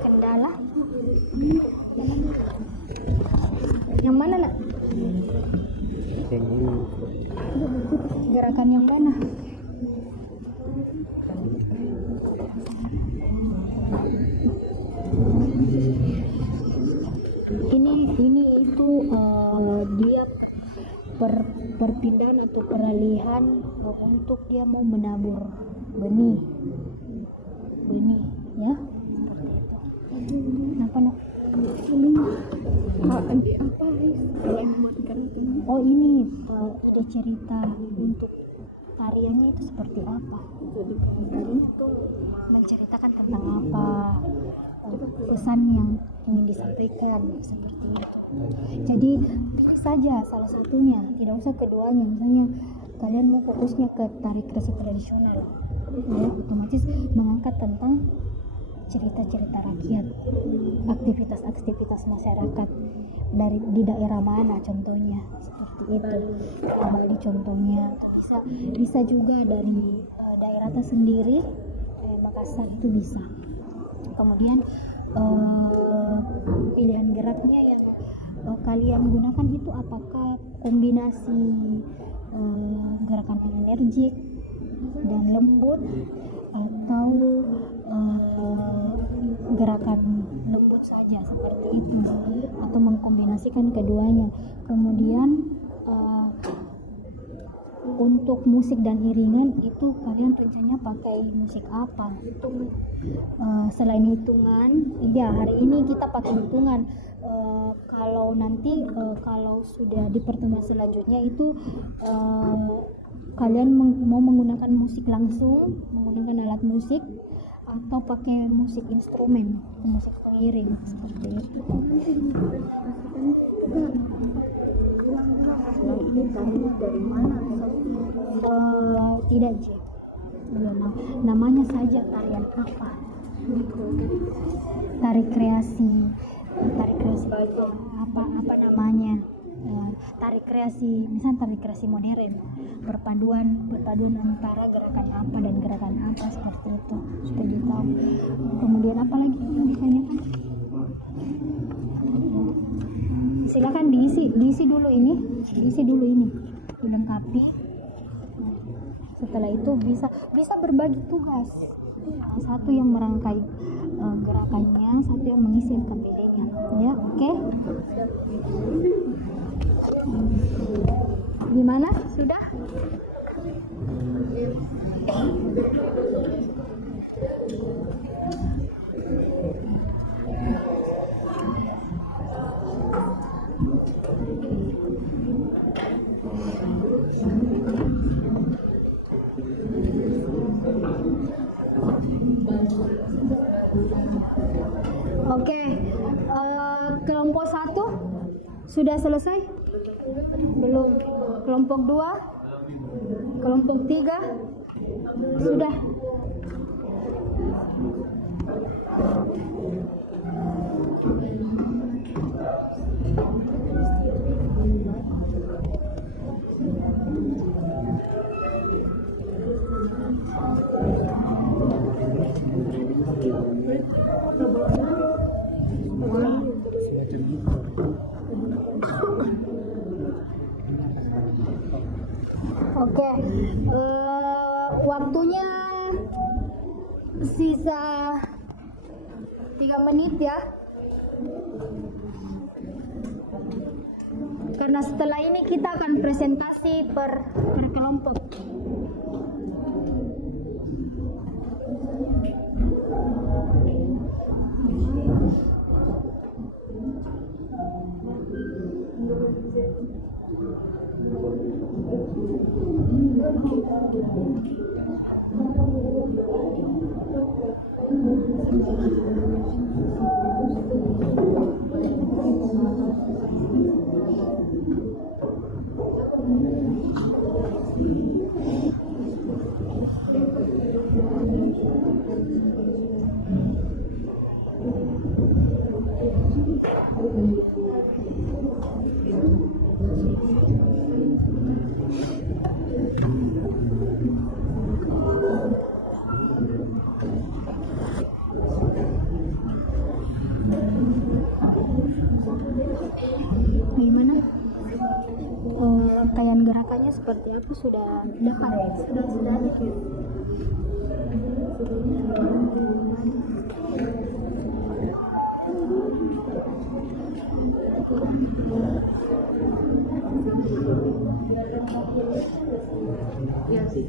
kendala? Yang mana, Nak? Gerakan yang mana? Ini itu dia perpindahan atau peralihan untuk dia mau menabur benih. benih ya, seperti itu. Kenapa nak? Oh ini ada cerita untuk tariannya itu seperti apa? Jadi tariannya itu menceritakan tentang apa, pesan yang ingin disampaikan seperti itu. Jadi pilih saja salah satunya, tidak usah keduanya. Misalnya kalian mau fokusnya ke tari kreasi tradisional, ya otomatis mengangkat tentang cerita-cerita rakyat, aktivitas-aktivitas masyarakat di daerah mana contohnya, seperti itu. Bali contohnya, bisa juga dari daerah tersendiri, Makassar itu bisa. Kemudian pilihan geraknya yang kalian gunakan itu apakah kombinasi gerakan yang energik dan lembut, atau gerakan lembut saja seperti itu, atau mengkombinasikan keduanya. Kemudian untuk musik dan iringan itu kalian rencananya pakai musik apa? Selain hitungan, ya hari ini kita pakai hitungan. Kalau nanti kalau sudah di pertemuan selanjutnya itu kalian mau menggunakan musik langsung, menggunakan alat musik, atau pakai musik instrumen, musik pengiring seperti itu. Dari mana? Tidak J. Namanya saja tarian apa? Tari kreasi apa namanya? Tari kreasi, misalnya tari kreasi modern, perpaduan antara gerakan apa dan gerakan apa, seperti itu sudah ditahu. Kemudian apa lagi yang ditanyakan? Silakan diisi dulu ini dilengkapi. Setelah itu bisa berbagi tugas, satu yang merangkai gerakannya, satu yang mengisi KPD-nya, ya. Oke. Gimana, sudah? Oke, kelompok 1 sudah selesai? Belum. Kelompok 2, kelompok 3 sudah. Oke, waktunya sisa 3 menit ya. Karena setelah ini kita akan presentasi per kelompok. Bagaimana? Rangkaian gerakannya seperti apa sudah dapat? Sudah ada. Iya sih.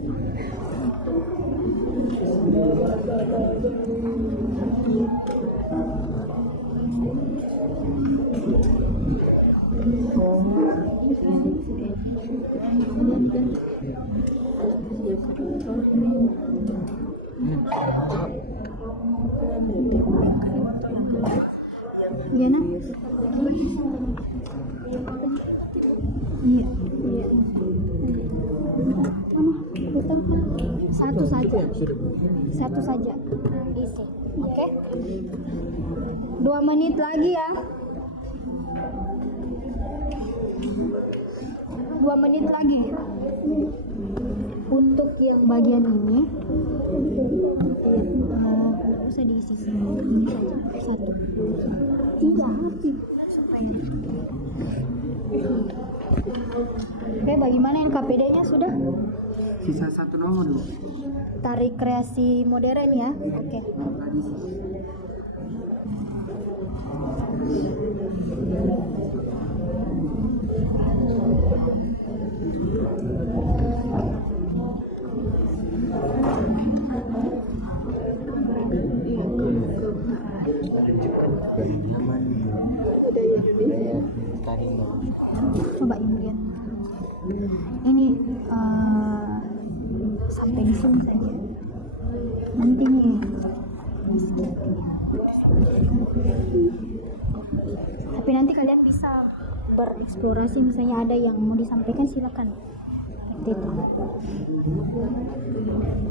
Gimana? Iya. Satu saja. Satu saja. Isi. Oke. 2 menit lagi ya. 2 menit lagi. Untuk yang bagian ini usah diisi semua. Ini saja. Satu. Tidak habis. Supaya. Oke, bagaimana NKPD-nya sudah? Sisa 1 nomor loh. Tarik kreasi modern ya. Oke. Coba Indian. Ini sampai di sini saja. Nanti nih. Tapi nanti kalian bisa bereksplorasi, misalnya ada yang mau disampaikan silakan.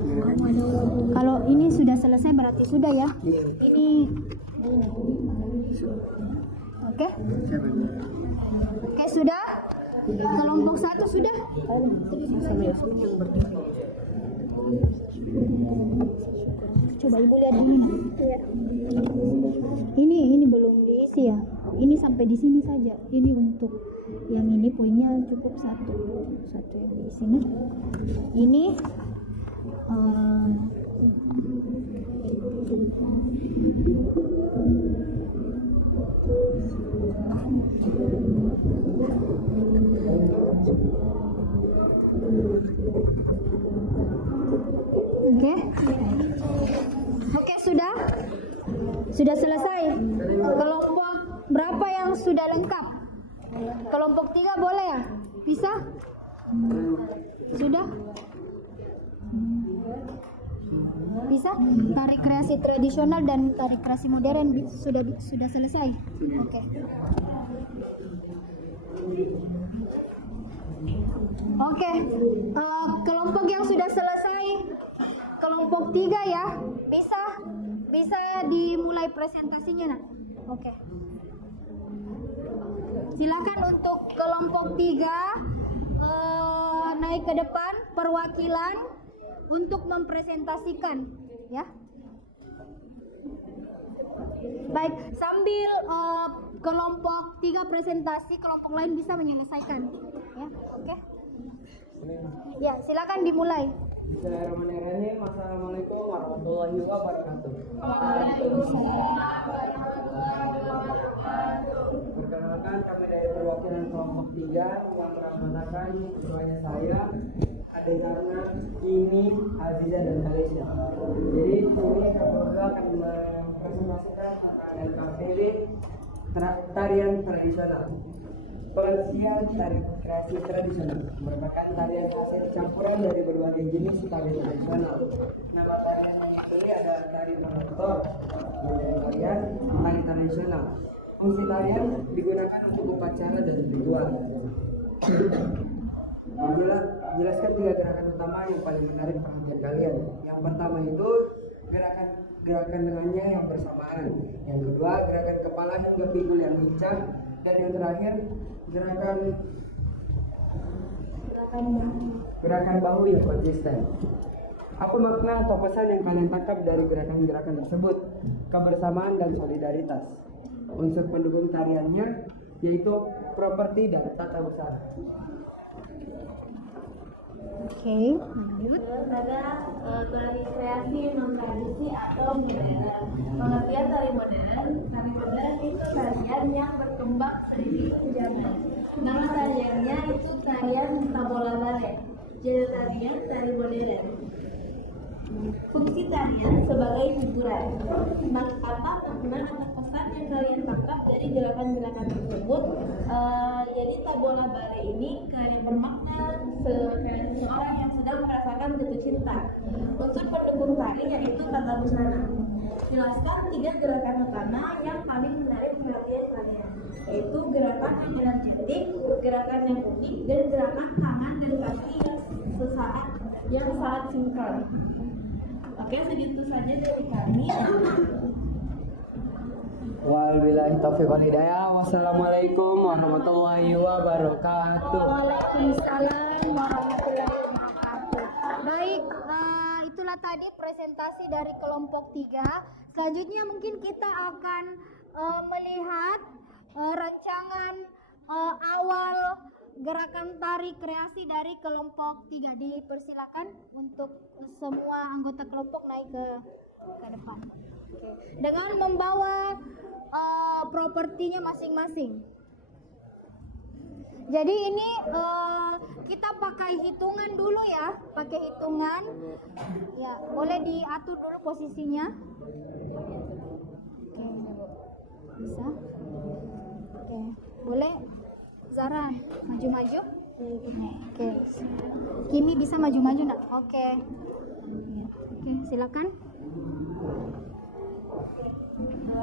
Seperti itu. Kalau ini sudah selesai berarti sudah ya. Ini. Oke? Oke, sudah? Kelompok 1 sudah? Coba Ibu lihat ini. Ini belum diisi ya. Ini sampai di sini saja. Ini untuk yang ini poinnya cukup satu yang diisi nih. Ini Oke, sudah selesai. Kelompok berapa yang sudah lengkap? Kelompok 3 boleh ya? Bisa? Sudah? Bisa? Tarik kreasi tradisional dan tarik kreasi modern sudah selesai. Oke. Oke. Kelompok yang sudah selesai, kelompok 3 ya. Bisa dimulai presentasinya nak. Oke. Silakan untuk kelompok 3 naik ke depan perwakilan untuk mempresentasikan ya. Baik, sambil kelompok 3 presentasi, kelompok lain bisa menyelesaikan ya. Oke. Ya, silakan dimulai. Bismillahirrahmanirrahim. Assalamualaikum warahmatullahi wabarakatuh. Perkenalkan, kami dari perwakilan kelompok 3 yang meramatkan ketuanya saya, adik karena ini Aziza dan Alicia. Jadi di sini kami akan mempresentasikan NKPD tarian tradisional. Pengertian tari kreasi tradisional merupakan tarian hasil campuran dari berbagai jenis tari tradisional. Nama tarian yang dipilih ada tari penonton, tarian tari tradisional. Fungsi tarian digunakan untuk upacara dan ritual. Jelaskan 3 gerakan utama yang paling menarik perhatian kalian. Yang pertama itu gerakan dengannya yang bersamaan. Yang kedua, gerakan kepala hingga pinggul yang lincah. Dan yang terakhir, gerakan bahu yang konsisten. Apa makna atau pesan yang kalian tangkap dari gerakan-gerakan tersebut? Kebersamaan dan solidaritas. Unsur pendukung tariannya yaitu properti dan tata usaha. Oke, lanjut. Terus ada tari kreasi non tradisi atau modern. Pengertian tari modern itu tarian yang berkembang seiring zaman. Nama tariannya itu tarian tabola balet. Jadi tarian tari modern. Fungsi tarian sebagai hiburan. Apa makna atau pesan yang kalian tangkap dari gerakan-gerakan tersebut? Jadi tabola balet ini kalian bermakna seorang yang sedang merasakan jatuh cinta. Unsur pendukung tari yaitu tata busana. Jelaskan 3 gerakan utama yang paling menarik perhatian kalian, yaitu gerakan yang cantik, gerakan yang unik, dan gerakan tangan dan kaki yang sangat sinkron. Oke, segitu saja dari kami. Wabillahi taufiq wal hidayah. Wassalamualaikum warahmatullahi wabarakatuh. Waalaikumsalam warahmatullahi wabarakatuh. Baik, itulah tadi presentasi dari kelompok 3. Selanjutnya mungkin kita akan melihat rancangan awal gerakan tari kreasi dari kelompok 3. Dipersilakan untuk semua anggota kelompok naik ke depan. Oke. Dengan membawa propertinya masing-masing. Jadi ini kita pakai hitungan dulu ya, pakai hitungan. Ya, boleh diatur dulu posisinya. Oke, bisa. Oke, boleh. Zara, maju-maju. Oke. Kimi bisa maju-maju nak? Oke. Oke, silakan. 2,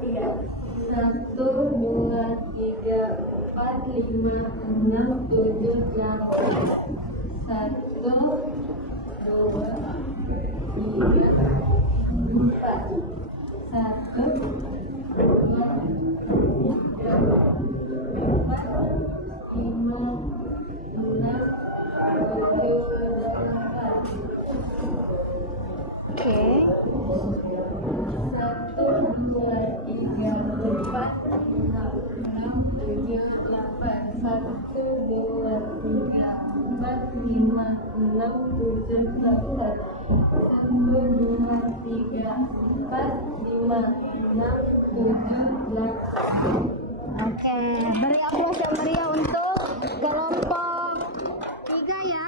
3. 1, 2, 3, 4, 5, 6, 7, 8. 1, 2, 3, 4. 1, 2, 3, 4, 5, 6, 7, 8. Oke. 1, 2, 3, 4, 5, 6, 7, 8. 1, 2, 3, 4, 5, 6, 7, 8. 1, 2, 3, 4, 5, 6, 7, 8. Oke, beri aplaus yang meriah untuk kelompok 3 ya.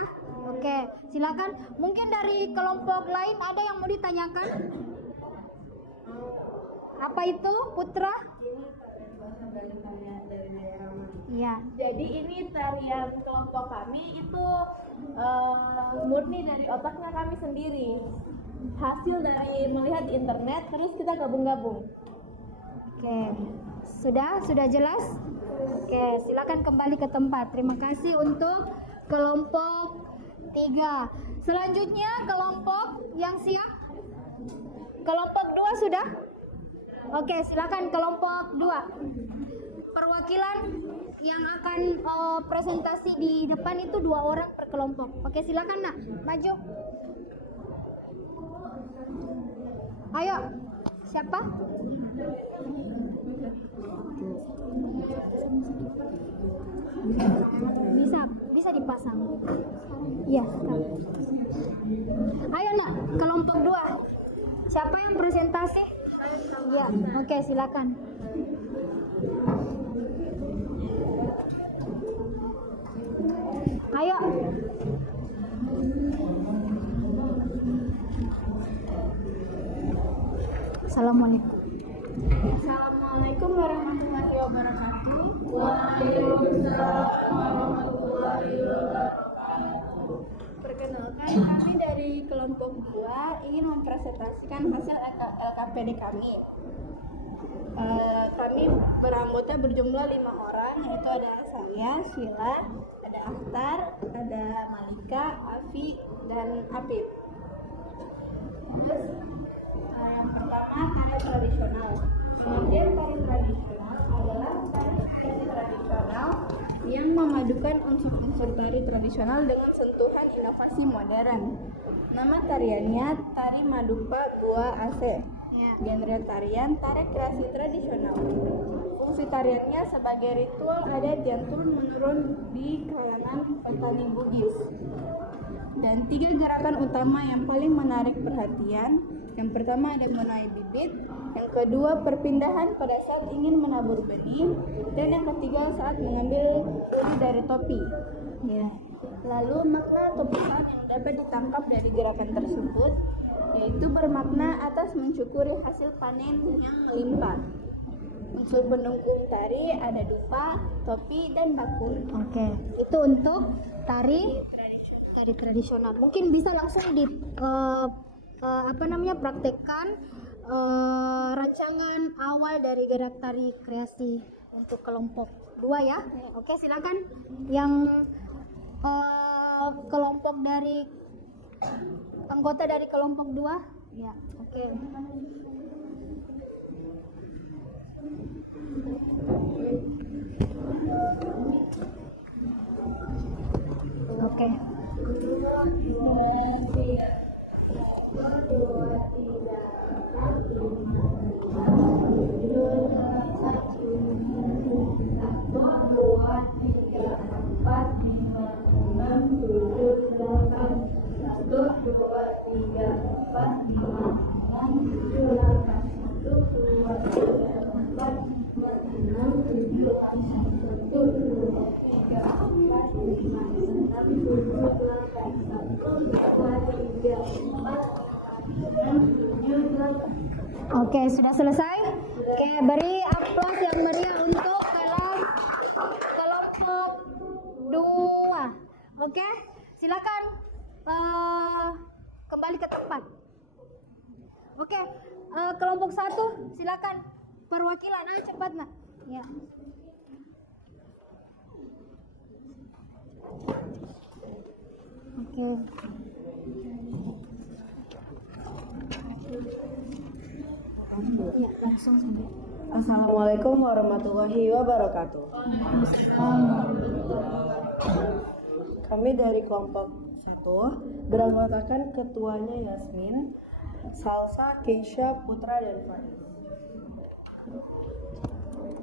Oke, silakan. Mungkin dari kelompok lain ada yang mau ditanyakan? Apa itu, Putra? Iya. Jadi ini tarian kelompok kami itu murni dari otaknya kami sendiri. Hasil dari melihat di internet, terus kita gabung-gabung. Oke, sudah jelas? Oke, silakan kembali ke tempat. Terima kasih untuk kelompok 3. Selanjutnya kelompok yang siap. Kelompok 2 sudah? Oke, silakan kelompok 2. Perwakilan yang akan presentasi di depan itu 2 orang per kelompok. Oke, silakan nak, maju. Ayo, siapa? Bisa dipasang. Iya. Ayo nak, kelompok 2. Siapa yang presentasi? Ya, oke, silakan. Ayo. Assalamualaikum. Assalamualaikum warahmatullahi wabarakatuh. Waalaikumsalam warahmatullahi wabarakatuh. Perkenalkan, kami dari kelompok 2 ingin mempresentasikan hasil LKPD kami. Kami beranggota berjumlah 5 orang, yaitu ada saya, Sheila, ada Akhtar, ada Malika, Afi, dan Apip. Terus yang pertama tari tradisional. Kemudian tari tradisional adalah tari tradisional yang memadukan unsur-unsur tari tradisional dengan sentuhan inovasi modern. Nama tariannya Tari Madupa Gua AC. Ya, Ya. Genre tarian, tari kreasi tradisional. Fungsi tariannya sebagai ritual adat yang turun-menurun di kalangan petani Bugis. Dan 3 gerakan utama yang paling menarik perhatian. Yang pertama ada menuai bibit, yang kedua perpindahan pada saat ingin menabur benih, dan yang ketiga saat mengambil uli dari topi. Ya. Lalu makna atau pesan yang dapat ditangkap dari gerakan tersebut yaitu bermakna atas mensyukuri hasil panen yang melimpah. Unsur pendukung tari ada dupa, topi, dan bakul. Oke, itu untuk tari tradisional. Mungkin bisa langsung di praktekkan rancangan awal dari gerak tari kreasi untuk kelompok 2 ya. Oke, silakan yang kelompok dari anggota dari kelompok 2. Ya, oke. Oke. Oke, sudah selesai. Oke, beri aplaus yang meriah untuk kelompok 2. Oke, silakan kembali ke tempat. Oke, kelompok 1 silakan perwakilan. Cepat nak. Ya. Oke. Ya, langsung sampai. Assalamualaikum warahmatullahi wabarakatuh. Kami dari kelompok 1 beranggotakan ketuanya Yasmin, Salsa, Keisha, Putra, dan Faiz.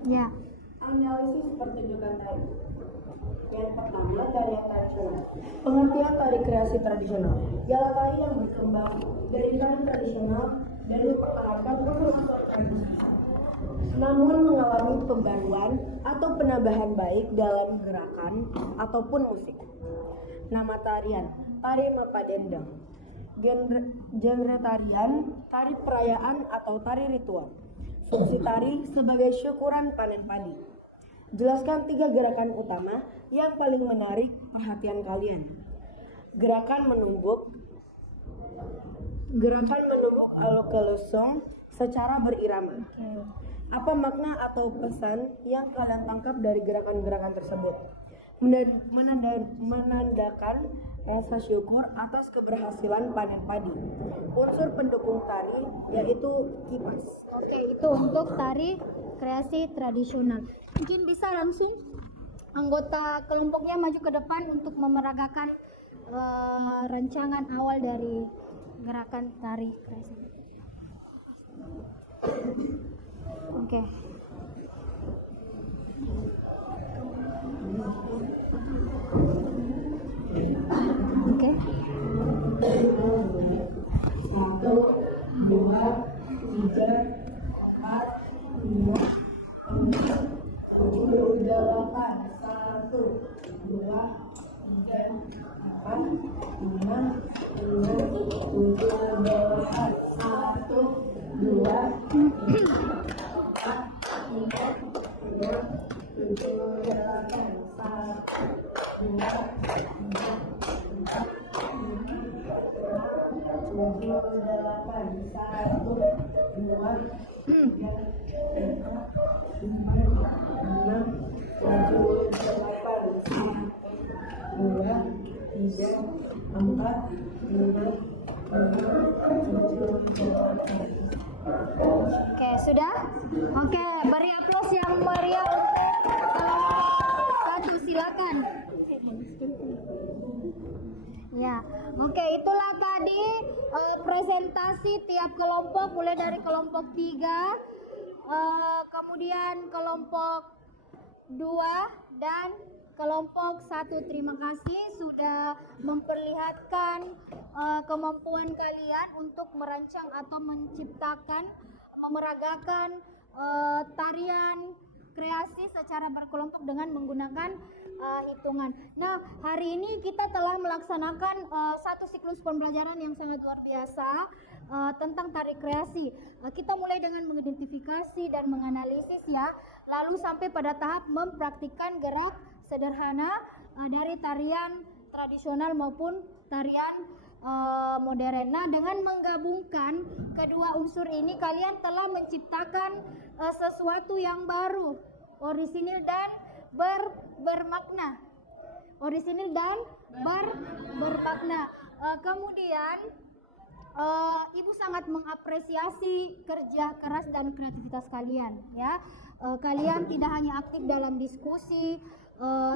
Ya. Analisis pertunjukan tari. Yang pertama, tarian tradisional. Pengertian tari kreasi tradisional ialah tari yang berkembang dari tari tradisional dan dipertahankan unsur tradisi, namun mengalami pembaruan atau penambahan baik dalam gerakan ataupun musik. Nama tarian, tari Mapadendang. Genre tarian, tari perayaan atau tari ritual. Fungsi tari sebagai syukuran panen padi. Jelaskan 3 gerakan utama yang paling menarik perhatian kalian. Gerakan menumbuk alokelosong secara berirama. Apa makna atau pesan yang kalian tangkap dari gerakan-gerakan tersebut? Menandakan rasa syukur atas keberhasilan panen padi. Unsur pendukung tari yaitu kipas. Oke, itu untuk tari kreasi tradisional. Mungkin bisa langsung anggota kelompoknya maju ke depan untuk memeragakan rancangan awal dari gerakan tari kreasi. Oke. Oke. 1, 2, 3, 4, 5, 6, 7, 8, 1, 2, 3, 4, 5, 6, 7, 8, 1, 2, Oke, sudah? Oke, beri aplaus yang meriah untuk kelompok 1, silakan. Ya, Oke, itulah tadi presentasi tiap kelompok, mulai dari kelompok 3, kemudian kelompok 2 dan kelompok 1. Terima kasih sudah memperlihatkan kemampuan kalian untuk merancang atau menciptakan, memeragakan tarian kreasi secara berkelompok dengan menggunakan hitungan. Nah, hari ini kita telah melaksanakan satu siklus pembelajaran yang sangat luar biasa tentang tari kreasi. Kita mulai dengan mengidentifikasi dan menganalisis ya, lalu sampai pada tahap mempraktikkan gerak sederhana dari tarian tradisional maupun tarian modern. Nah, dengan menggabungkan kedua unsur ini, kalian telah menciptakan sesuatu yang baru, orisinil dan bermakna. Orisinil dan bermakna. Kemudian Ibu sangat mengapresiasi kerja keras dan kreativitas kalian ya. Kalian tidak hanya aktif dalam diskusi,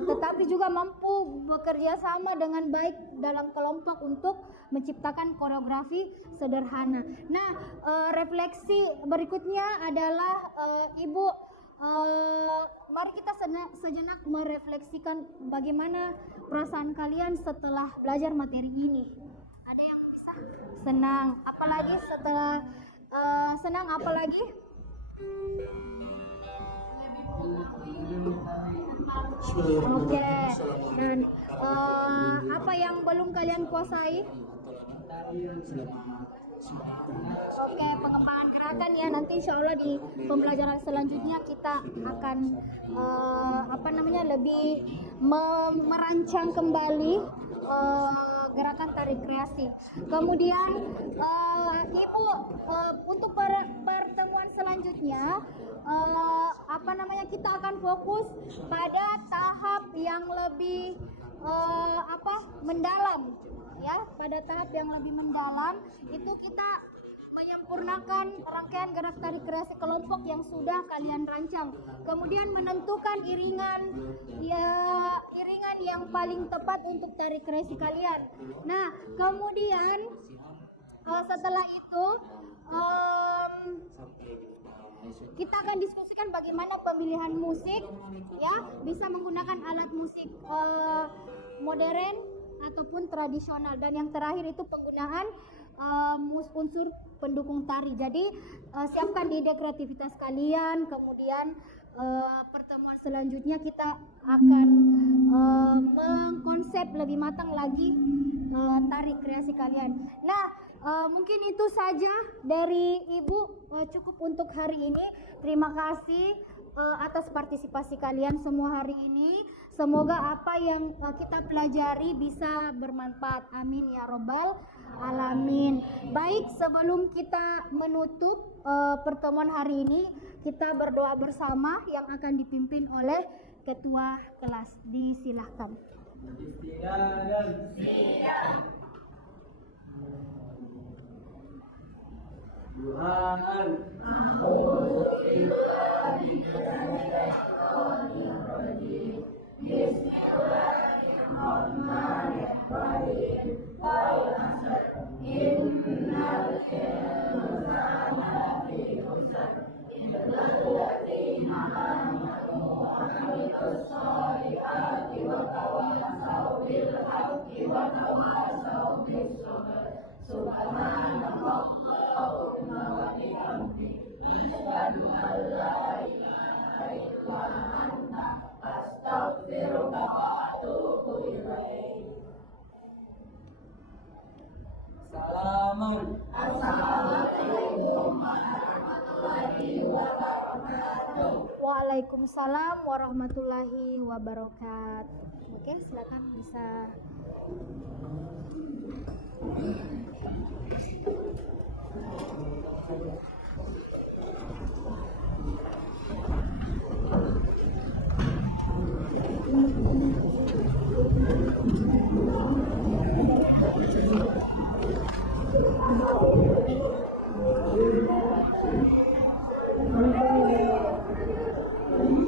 tetapi juga mampu bekerja sama dengan baik dalam kelompok untuk menciptakan koreografi sederhana. Nah, refleksi berikutnya adalah Ibu, mari kita sejenak merefleksikan bagaimana perasaan kalian setelah belajar materi ini. Ada yang bisa? Senang, apalagi setelah senang, apalagi? Oke, dan apa yang belum kalian kuasai? Oke, pengembangan gerakan ya, nanti insya Allah di pembelajaran selanjutnya kita akan lebih merancang kembali gerakan tari kreasi. Kemudian Ibu untuk pertemuan selanjutnya kita akan fokus pada tahap yang lebih mendalam ya. Pada tahap yang lebih mendalam itu kita menyempurnakan rangkaian gerak tari kreasi kelompok yang sudah kalian rancang, kemudian menentukan iringan yang paling tepat untuk tari kreasi kalian. Nah, kemudian setelah itu kita akan diskusikan bagaimana pemilihan musik ya, bisa menggunakan alat musik modern ataupun tradisional, dan yang terakhir itu penggunaan unsur pendukung tari. Jadi siapkan ide kreativitas kalian, kemudian pertemuan selanjutnya kita akan mengkonsep lebih matang lagi tari kreasi kalian. Nah, mungkin itu saja dari Ibu, cukup untuk hari ini. Terima kasih atas partisipasi kalian semua hari ini. Semoga apa yang kita pelajari bisa bermanfaat. Amin ya robbal alamin. Baik, sebelum kita menutup pertemuan hari ini, kita berdoa bersama yang akan dipimpin oleh ketua kelas. Disilahkan. Waalaikumsalam warahmatullahi wabarakatuh. Oke, silakan bisa.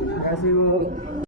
Terima kasih, Bu.